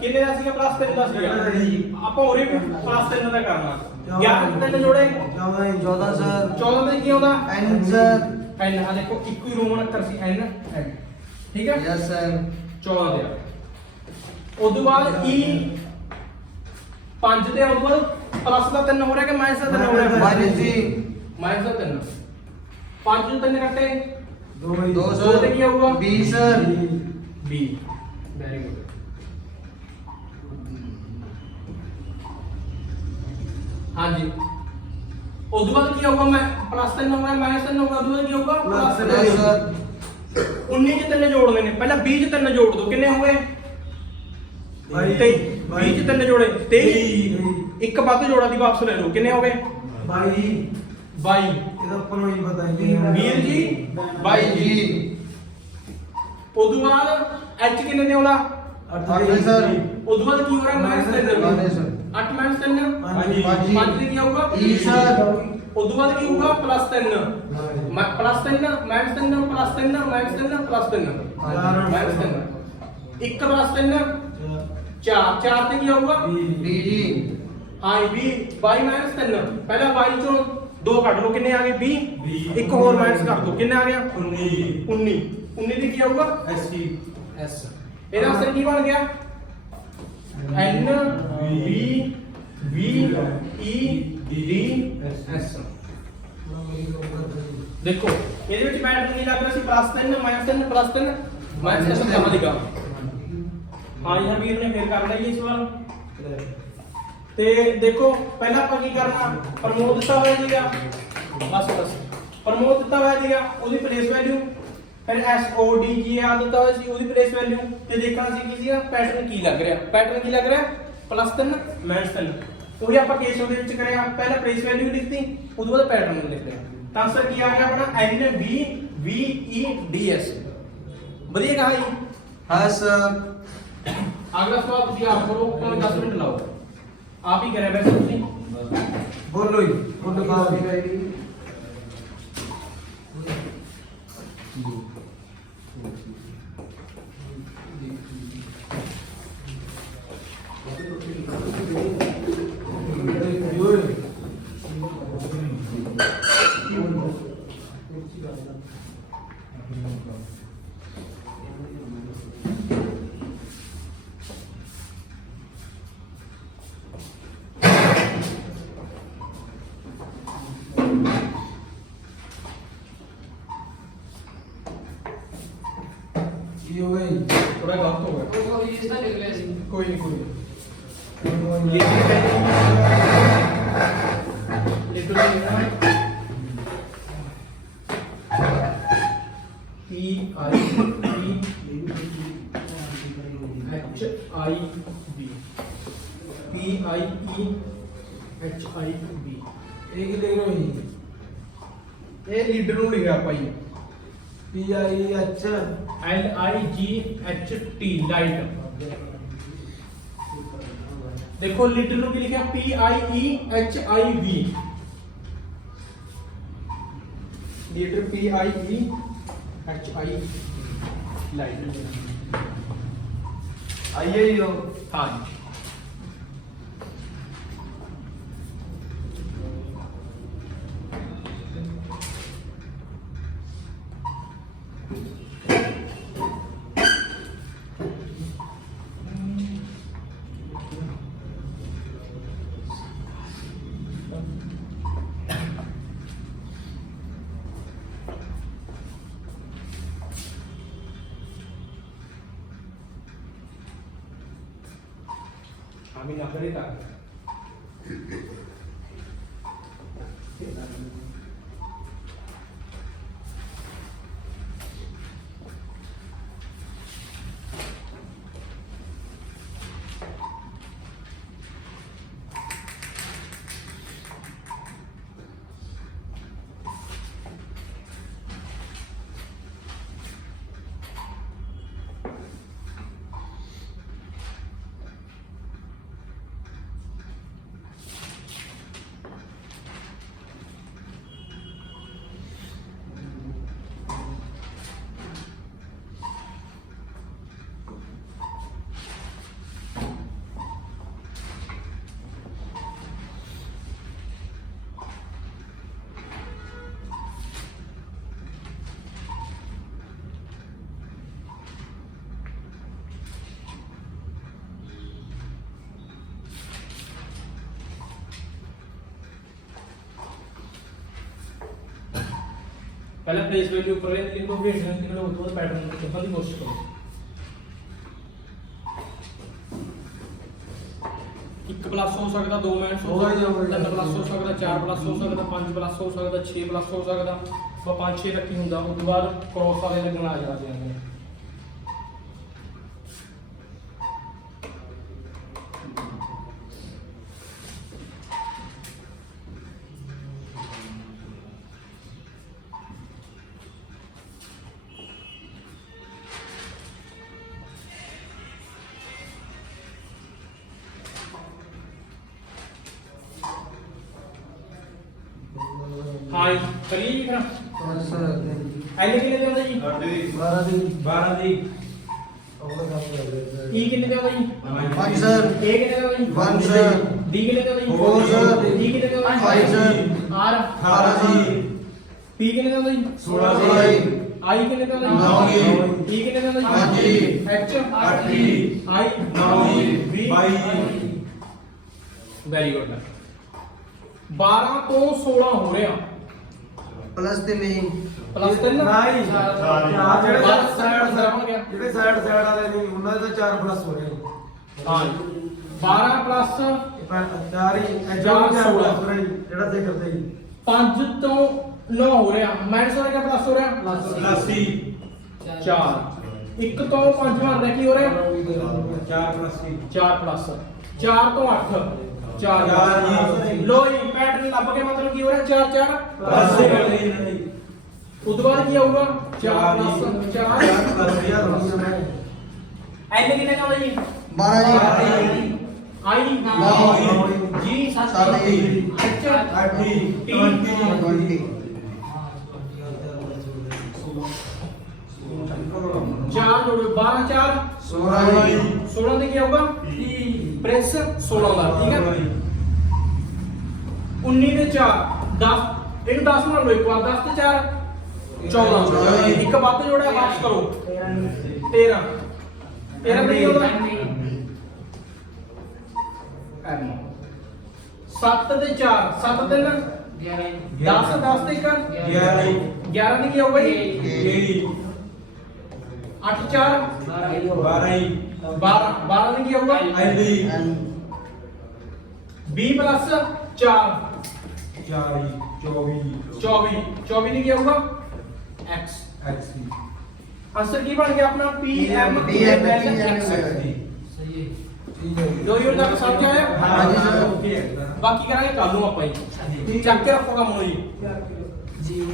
ਕਿੰਨੇ ਦਾ ਸੀਗਾ प्लस 3 ਦਾ ਸੀਗਾ ਆਪਾਂ ਹੋਰੇ प्लस 3 ਦਾ ਕਰਨਾ 11 ਤੇ 3 ਜੋੜੇ 14 ਦੀ 14 सर 14 ਤੇ ਕੀ ਆਉਂਦਾ n सर n ਆ ਦੇਖੋ ਇੱਕੋ ਹੀ ਰੋਮਨ ਅੱਖਰ ਸੀ n n ਠੀਕ ਹੈ यस सर 14 ਦੇ ਉਦੋਂ ਬਾਅਦ e 5 ਤੇ ਉਦੋਂ ਬਾਅਦ ਪਲੱਸ ਦਾ 3 ਹੋ ਰਿਹਾ ਕਿ ਮਾਈਨਸ ਦਾ 3 ਹੋ ਰਿਹਾ माइनस जी ਮਾਈਨਸ ਦਾ 3 5 ਨੂੰ 3 ਕੱਟੇ 2 ਦੀ 2 दो पे क्या हुआ? Sir 20 sir B very good हाँ जी उस बाद क्या होगा मैं प्लस 3 होगा माइनस 3 होगा उस बाद क्या होगा प्लस प्लस 3 यस सर 19 ਚ 3 ਜੋੜਨੇ ਨੇ ਪਹਿਲਾਂ 20 ਚ 3 ਜੋੜ ਦੋ ਕਿੰਨੇ ਹੋ ਗਏ 23 20 ਚ 3 ਜੋੜੇ 23 ਇੱਕ ਵੱਧ ਜੋੜਾ ਦੀ ਵਾਪਸ ਲੈ ਲਓ ਕਿੰਨੇ ਹੋ ਗਏ 22 22 ਇਹਦਾ ਆਪਾਂ ਨੂੰ ਹੀ ਪਤਾ ਹੈ ਵੀਰ ਜੀ 22 ਜੀ ਉਦੋਂ ਬਾਅਦ h ਕਿੰਨੇ ਦੇ ਆਉਂਦਾ 8 सर ਉਦੋਂ ਬਾਅਦ ਕੀ ਹੋ ਰਿਹਾ ਮਾਈਨਸ 3 माइनस सर 8 ਮਾਈਨਸ 3 ਹਾਂਜੀ। 5 ਤੇ ਕੀ ਆਊਗਾ ई सर ਉਦੋਂ ਬਾਅਦ ਕੀ ਹੋਊਗਾ plus 3 plus 3 minus 3 plus 3 minus 3 plus 3 minus 3 1 plus 3 4 4 ਤੇ ਕੀ ਆਊਗਾ बी जी ਹਾਂ ਇਹ ਵੀ 22 ਮਾਈਨਸ 3 ਪਹਿਲਾਂ 22 ਚੋਂ 2 ਕੱਢ ਲਓ, ਕਿੰਨੇ ਆ ਗਏ 20, ਇੱਕ ਹੋਰ ਮਾਈਨਸ ਕਰ ਦਿਓ, ਕਿੰਨਾ ਆ ਗਿਆ 19 ਦੀ ਕੀ ਆਊਗਾ S। ਇਹਦਾ ਆਨਸਰ ਕੀ ਬਣ ਗਿਆ N B V E D S। ਦੇਖੋ ਇਹਦੇ ਵਿੱਚ ਪੈਟਰਨ ਕੀ ਲੱਗ ਰਿਹਾ ਸੀ +3 -3 +3 ਜਮਾ ਲਿਖਾ। ਹਾਂ ਜੀ ਵੀਰ ਨੇ ਫੇਰ ਕਰ ਲਈ ਇਸ ਵਾਰ। ਤੇ ਦੇਖੋ ਪਹਿਲਾਂ ਆਪਾਂ ਕੀ ਕਰਨਾ, ਪ੍ਰਮੋਦ ਦਿੱਤਾ ਹੋਇਆ ਸੀਗਾ, ਬਸ ਪ੍ਰਮੋਦ ਦਿੱਤਾ ਹੋਇਆ ਸੀਗਾ, ਉਹਦੀ ਪਲੇਸ ਵੈਲਿਊ, ਫਿਰ SOD ਆ ਦਿੱਤਾ ਹੋਇਆ ਸੀ, ਉਹਦੀ ਪਲੇਸ ਵੈਲਿਊ, ਤੇ ਦੇਖਣਾ ਸੀ ਕੀ ਸੀਗਾ ਪੈਟਰਨ ਕੀ ਲੱਗ ਰਿਹਾ। ਪੈਟਰਨ ਕੀ ਲੱਗ ਰਿਹਾ +3 -3। ਉਹੀ ਆਪਾਂ ਕੇਸ ਉਹਦੇ ਵਿੱਚ ਕਰਿਆ, ਪਹਿਲਾਂ ਪਲੇਸ ਵੈਲਿਊ ਲਿਖਤੀ, ਉਸ ਤੋਂ ਬਾਅਦ ਪੈਟਰਨ ਨੂੰ ਲਿਖ ਲਿਆ। ਤਾਂ ਆਨਸਰ ਕੀ ਆ ਗਿਆ ਆਪਣਾ N B V E D S। ਵਧੀਆ ਕਹਾ ਜੀ। हाँ सर। अगला सवाल ਤੁਸੀਂ ਆਪ ਕਰੋ, ਤੁਹਾਨੂੰ 10 ਮਿੰਟ ਲਾਓ। ਆਪ ਹੀ ਕਰਿਆ ਵੈਸੇ ਤੁਸੀਂ। बोलो ही बोलो खाओ। ये हो गई। थोड़ा गलत हो गया, कोई नहीं कोई नहीं। ये PIEHIB एक ले लो ही। ये लीडर ਨੂੰ ਲਿਖਿਆ ਆਪਾਂ ਜੀ PIEH LIGHT ਲਾਈਟ। देखो लीडर ਨੂੰ ਕੀ ਲਿਖਿਆ PIEHIB, लीडर PIEHIB लाइट। आइए यो। हाँ आम्ही नंबर येत पहले प्लेस वैल्यू ऊपर लिख दो, फिर लिख लो, उसके बाद पैटर्न को लिखने की कोशिश करो। एक प्लस हो सकता, 2 माइनस हो सकता, 3 प्लस हो सकता, 4 प्लस हो सकता, 5 प्लस हो सकता, 6 प्लस हो सकता, 5-6 तक ही होता। उसके बाद क्रॉस वाले लगना आ जाते हैं। हाँ करिए जी फिर। एल कितने दे जी? 12 दी। 12 दी। ई कितने दे जी? 1 सर। ए कितने दे जी? 1 सर। डी कितने दे जी? 4 सर। ई कितने दे जी? 5 सर। ਆਰ 18 ਜੀ ਪੀ ਕਿੰਨੇ ਦਾ ਹੁੰਦਾ ਜੀ 16 ਜੀ ਆਈ ਕਿੰਨੇ ਦਾ ਹੁੰਦਾ ਨੌ ਜੀ। ਪੀ ਕਿੰਨੇ ਦਾ ਹੁੰਦਾ ਪੰਜ ਜੀ। ਐਚ 8 ਜੀ ਆਈ 9 ਜੀ 20 22 ਜੀ ਵੈਰੀ ਗੁੱਡ 12 ਤੋਂ 16 ਹੋ ਰਿਹਾ प्लस 3 ਪਲੱਸ 3 ਨਹੀਂ ਚਾਰ ਜਿਹੜੇ ਬਾਰਾਂ ਸਾਈਡ ਬਣ ਗਿਆ। ਜਿਹੜੇ ਸਾਈਡ ਵਾਲੇ ਨਹੀਂ ਉਹਨਾਂ ਦੇ ਤਾਂ 4 ਪਲੱਸ ਹੋ ਰਹੇ ਹਾਂ 12 ਪਲੱਸ ਪਰ 4 ਹੀ ਚਾਰ, 4 16 ਪਲੱਸ ਹੋ ਰਹੇ ਜਿਹੜਾ ਤੇ ਕਰਦੇ ਜੀ 5 ਤੋਂ 9 ਹੋ ਰਿਹਾ ਮਾਈਨਸ ਹੋ ਰਿਹਾ ਕਿ ਪਲੱਸ ਹੋ ਰਿਹਾ 80 4 1 ਤੋਂ 5 ਮਾਰਦਾ ਕੀ ਹੋ ਰਿਹਾ 4 ਪਲੱਸ 4 ਪਲੱਸ 4 ਤੋਂ 8 4 ਚਾਰ ਜੀ। ਲੋ ਜੀ ਪੈਟਰਨ ਲੱਭ ਕੇ ਮਤਲਬ ਕੀ ਹੋ ਰਿਹਾ 4 4 ਪਲੱਸ ਉਸ ਤੋਂ ਬਾਅਦ ਕੀ ਆਊਗਾ 4 ਚਾਰ ਜੀ। 4 ਐਨ ਕਿੰਨੇ ਦਾ ਜੀ 12 जी ਆਈ ਨੌ ਜੀ 7 जी ਐਚ 8 ਜੀ 20 ਜੀ 4 ਜੋੜੋ 12 4 16 ਜੀ 16 ਦੇ ਕੀ ਆਊਗਾ ਪ੍ਰਿੰਸ 16 ਦਾ ਠੀਕ ਹੈ 19 ਦੇ 4 10 ਇਹਨੂੰ 10 ਨਾਲ ਲਓ ਇੱਕ ਵਾਰ 10 ਤੇ 4 14 ਇੱਕ ਵੱਧ ਜੋੜਿਆ ਵਾਪਸ ਕਰੋ 13 13 ਦੇ ਕੀ ਹੋਊਗਾ 7 ਦੇ 4 7 3 10 10 ਤੇ 1 11 ਜੀ 11 ਦੇ ਕੀ ਹੋਊਗਾ ਜੀ 20 8 4 12 ਜੀ 12 12 ਦੇ ਕੀ ਹੋਊਗਾ ਐਲ ਜੀ 20 ਪਲੱਸ 4 4 ਜੀ 24 ਜੀ 24 24 ਦੀ ਕੀ ਆਊਗਾ x ਐਕਸ ਜੀ ਆਨਸਰ ਕੀ ਬਣ ਗਿਆ ਆਪਣਾ p m PM, x X ਜੀ ਜੋ ਯੂਰ ਤੱਕ ਸਮਝ ਆਇਆ हाँ जी, सर। ਓਕੇ ਹੈ ਬਾਕੀ ਕਰਾਂਗੇ ਕੱਲ ਨੂੰ ਆਪਾਂ ਜੀ ਚੱਕ ਕੇ ਰੱਖੋ ਕੰਮ ਨੂੰ ਜੀ